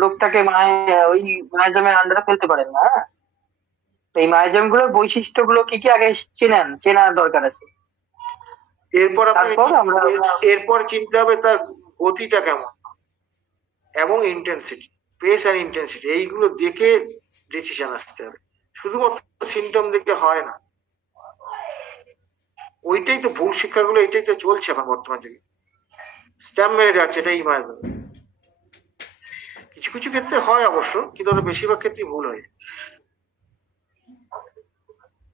লোকটাকে মানে ওই মায়াজামের আন্ডারে ফেলতে পারেন না। হ্যাঁ? এই মায়াজাম গুলোর বৈশিষ্ট্যগুলো কি কি আগে চেনা দরকার আছে। এরপর আপনাকে তারপর আমরা এরপর চিনতে হবে তার গতিটা কেমন এবং ইন্টেন্সিটি, পেস আর ইন্টেন্সিটি, এইগুলো দেখে ডিসিশন আসতে হবে। শুধুমাত্র সিমটম দেখে হয় না। ওইটাই তো ভুল শিক্ষাগুলো, এটাই তো চলছে এখন বর্তমান যুগে। স্ট্যাম্প মেরে যাচ্ছে, এটাই মারা যাবে। কিছু কিছু ক্ষেত্রে হয় অবশ্য, কিন্তু ওটা বেশিরভাগ ক্ষেত্রেই ভুল হয়।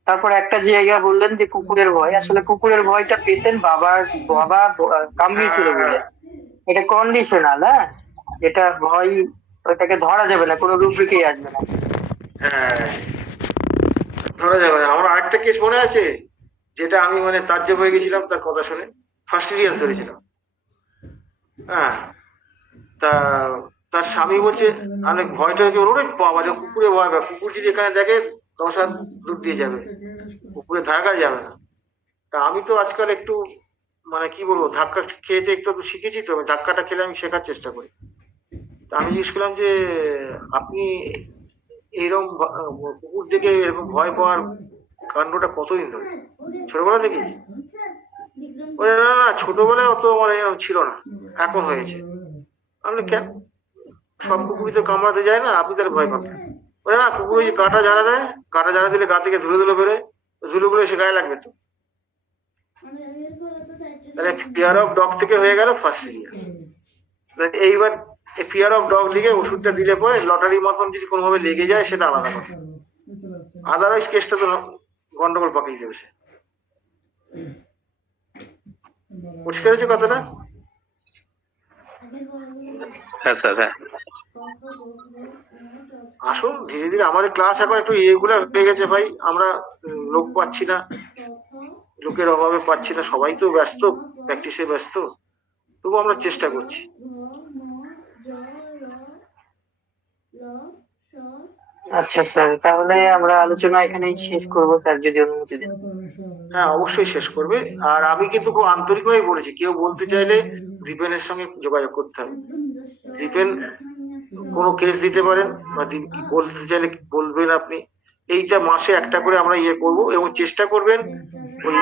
তারপর একটা জায়গা বললেন যে কুকুরের ভয়, আসলে কুকুরের ভয়টা পেতেন বাবা কামড়িয়েছিল বলে। এটা কন্ডিশনাল, হ্যাঁ, এটা ভয়, ওইটাকে ধরা যাবে না, কোনো রুব্রিকেই আসবে না। হ্যাঁ, ধরা যাবে না। আমার আরেকটা কেস মনে আছে, যেটা আমি মানে তাজ্জব হয়ে গেছিলাম তার কথা শুনে। ফার্স্ট ইয়ার ধরেছিলাম। হ্যাঁ, তা তার স্বামী বলছে অনেক ভয়টা হয়েছে, ওরে বাবা রে, কুকুরে ভয় পায়, কুকুর যদি এখানে দেখে 10 হাত দূর দিয়ে যাবে, কুকুরে ধাক্কা যাবে না। তা আমি তো আজকাল একটু মানে কি বলবো, ধাক্কা খেয়েতে একটু শিখেছি, তো আমি ধাক্কাটা খেলে আমি শেখার চেষ্টা করি। তা আমি জিজ্ঞেস করলাম যে আপনি এইরকম কুকুর দেখে এরকম ভয় পাওয়ার কাণ্ডটা কতদিন ধরে, ছোটবেলা থেকে? বলে না না, ছোটবেলায় অত আমার এরকম ছিল না, এখন হয়েছে। আমি কেন, সব কুকুরই তো কামড়াতে যায় না, আপনি তাহলে ভয় পাবেন? বলে না, কুকুর ওই কাঁটা ঝাড়া দেয়, কাঁটা ঝাড়া দিলে গা থেকে ধুলো ধুলো বেরোয়, ধুলোগুলো এসে গায়ে লাগবে তো। তাহলে ফিয়ার অফ ডগ থেকে হয়ে গেল ফার্স্ট সিরিয়াস। এইবার ফিয়ার অফ ডগ লিখে ওষুধটা দিলে পরে লটারি মতন যদি কোনোভাবে লেগে যায় সেটা আলাদা কথা, আদারওয়াইজ কেসটা তো গন্ডগোল পাকিয়ে দেবে সে। পরিষ্কার হয়েছে কথাটা? হ্যাঁ স্যার, হ্যাঁ। আসুন ধীরে ধীরে, আমাদের ক্লাস এখন একটু রেগুলার হয়ে গেছে ভাই। আমরা লোক পাচ্ছি না, লোকের অভাবে পাচ্ছি না, সবাই তো ব্যস্ত, প্র্যাকটিসে ব্যস্ত, তবু আমরা চেষ্টা করছি। আচ্ছা স্যার, তাহলে আমরা আলোচনা এখানেই শেষ করবো স্যার, যদি অনুমতি দেন। হ্যাঁ, অবশ্যই শেষ করবে। আর আমি কিন্তু খুব আন্তরিকভাবে বলেছি, কেউ বলতে চাইলে দীপেনের সঙ্গে যোগাযোগ করতে হবে। দীপেন কোনো কেস দিতে পারেন, বা বলতে চাইলে বলবেন আপনি। এইটা মাসে একটা করে আমরা ইয়ে করব, এবং চেষ্টা করবেন ওই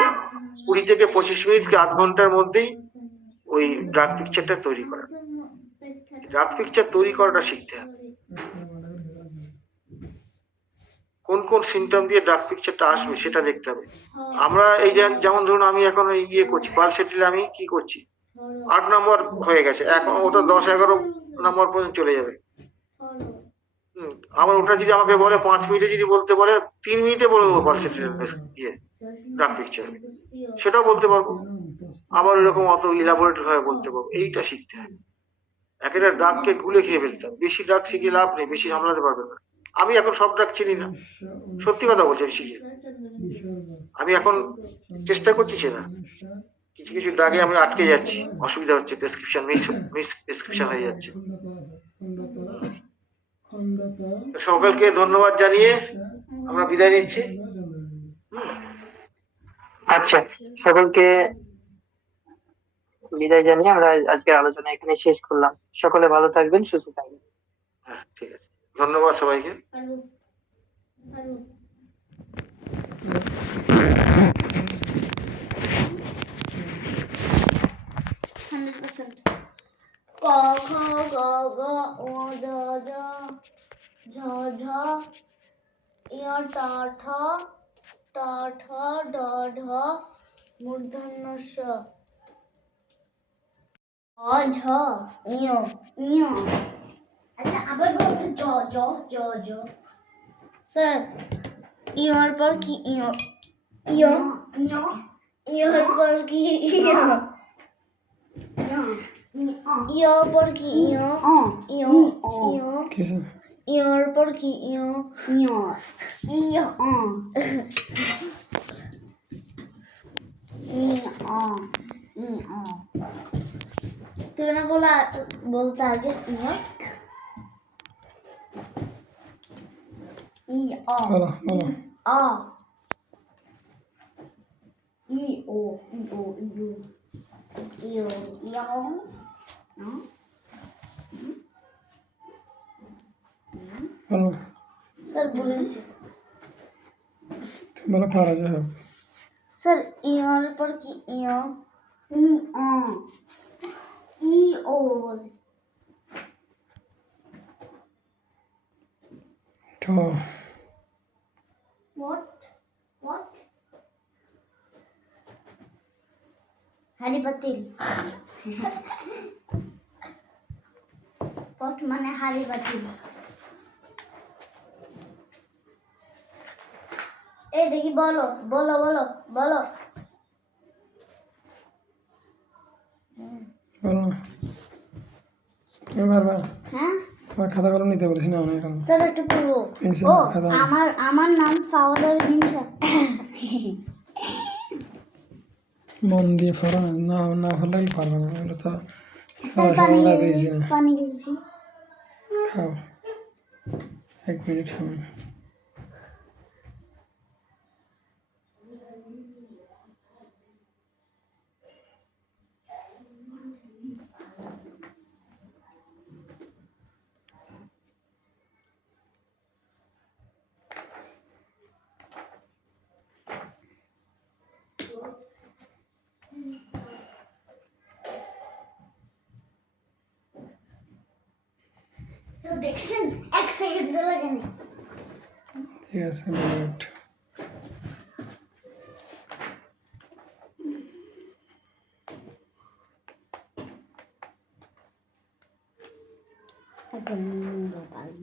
20 থেকে 25 মিনিট কি আধ ঘন্টার মধ্যেই ওই ড্রাগ পিকচারটা তৈরি করা। ড্রাগ পিকচার তৈরি করাটা শিখতে হবে। কোন কোন সিমটম দিয়ে ড্রাগ পিকচারটা আসবে সেটা দেখতে হবে। আমরা এই যেমন ধরুন আমি এখন ইয়ে করছি পালসেটিল, আমি কি করছি 8 নম্বর হয়ে গেছে, এখন ওটা 10-11 নম্বর পর্যন্ত চলে যাবে। আমার ওটা যদি আমাকে বলে 5 মিনিটে যদি বলতে বলে, 3 মিনিটে বলে দেবো পালসেটিল ইয়ে ড্রাগ পিকচার, সেটাও বলতে পারবো। আবার ওইরকম অত ইলাবোরেট ভাবে বলতে পারবো। এইটা শিখতে হবে। একটা ড্রাগকে গুলে খেয়ে ফেলতে হবে। বেশি ড্রাগ শিখে লাভ নেই, বেশি সামলাতে পারবে না। আমি এখন সব ড্রাগ চিনি না, সত্যি কথা বলছি, শিখে আমি এখন চেষ্টা করছি না। কিছু কিছু ড্রাগে আমি আটকে যাচ্ছি, অসুবিধা হচ্ছে, প্রেসক্রিপশন মিস প্রেসক্রিপশন হয়ে যাচ্ছে। সকলকে ধন্যবাদ জানিয়ে আমরা বিদায় নিচ্ছি। আচ্ছা, সকলকে বিদায় জানিয়ে আমরা আজকের আলোচনা এখানে শেষ করলাম। সকলে ভালো থাকবেন, সুস্থ থাকবেন। হ্যাঁ, ঠিক আছে, ধন্যবাদ সবাইকে। ক খ গ ঘ ঙ চ ছ ঝ ঝ ঞ ট ঠ ড ঢ মূর্ধন্য ষ অ ঝ ঞ ঞ। আচ্ছা, আবার বলতো জ জ জ জ। স্যার, ইয়র পর কি ইয় ইয় ইয়র পর কি ইয় ইয় পর কি ইয় ইয় ইয় ইয়র পর কি ইয় ইয় ইয় তুমি না বলতে আগে ইয় ই অ আ ই ও ই ও ই ও ই ও ই ও বলো স্যার বলে দিছি তুমি বলো পারা যায় হোক স্যার ইয়র পর কি ইয় ই অ ই ও বলে ঠ What? হাড়ি পাতিল পট মানে হাড়ি পাতিল এই দেখি বলো বলো বলো বলো বলো তুমি পারবা হ্যাঁ আমার খাতা কলম নিতে বলেছি না অনেক এখন স্যার একটু পড়বো পেন্সিল ও খাতা আমার নাম ফাওয়াদের হিংসা মন দিয়ে পড়ো না না হলে পারবে না এগুলো তো স্যার পড়াশোনা দিয়েছি না পানি গেছি খাও 1 মিনিট সময় স্যার দেখছেন 1 সেকেন্ড লাগে না ঠিক আছে মিনিট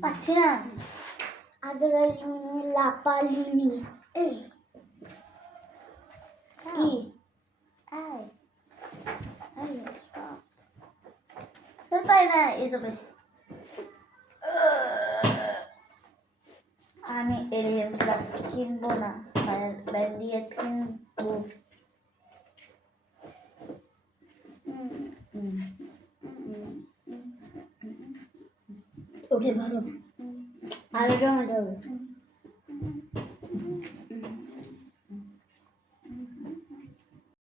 পাচ্ছি না আগ্রালিনী লাপালিনী এই কি স্যার পাই না এই তো বেশি আমি এলিয়েন প্লাস কিনবো না ব্যান্ডিয়েট কিনবো ওকে ভালো আরো জমা যাবে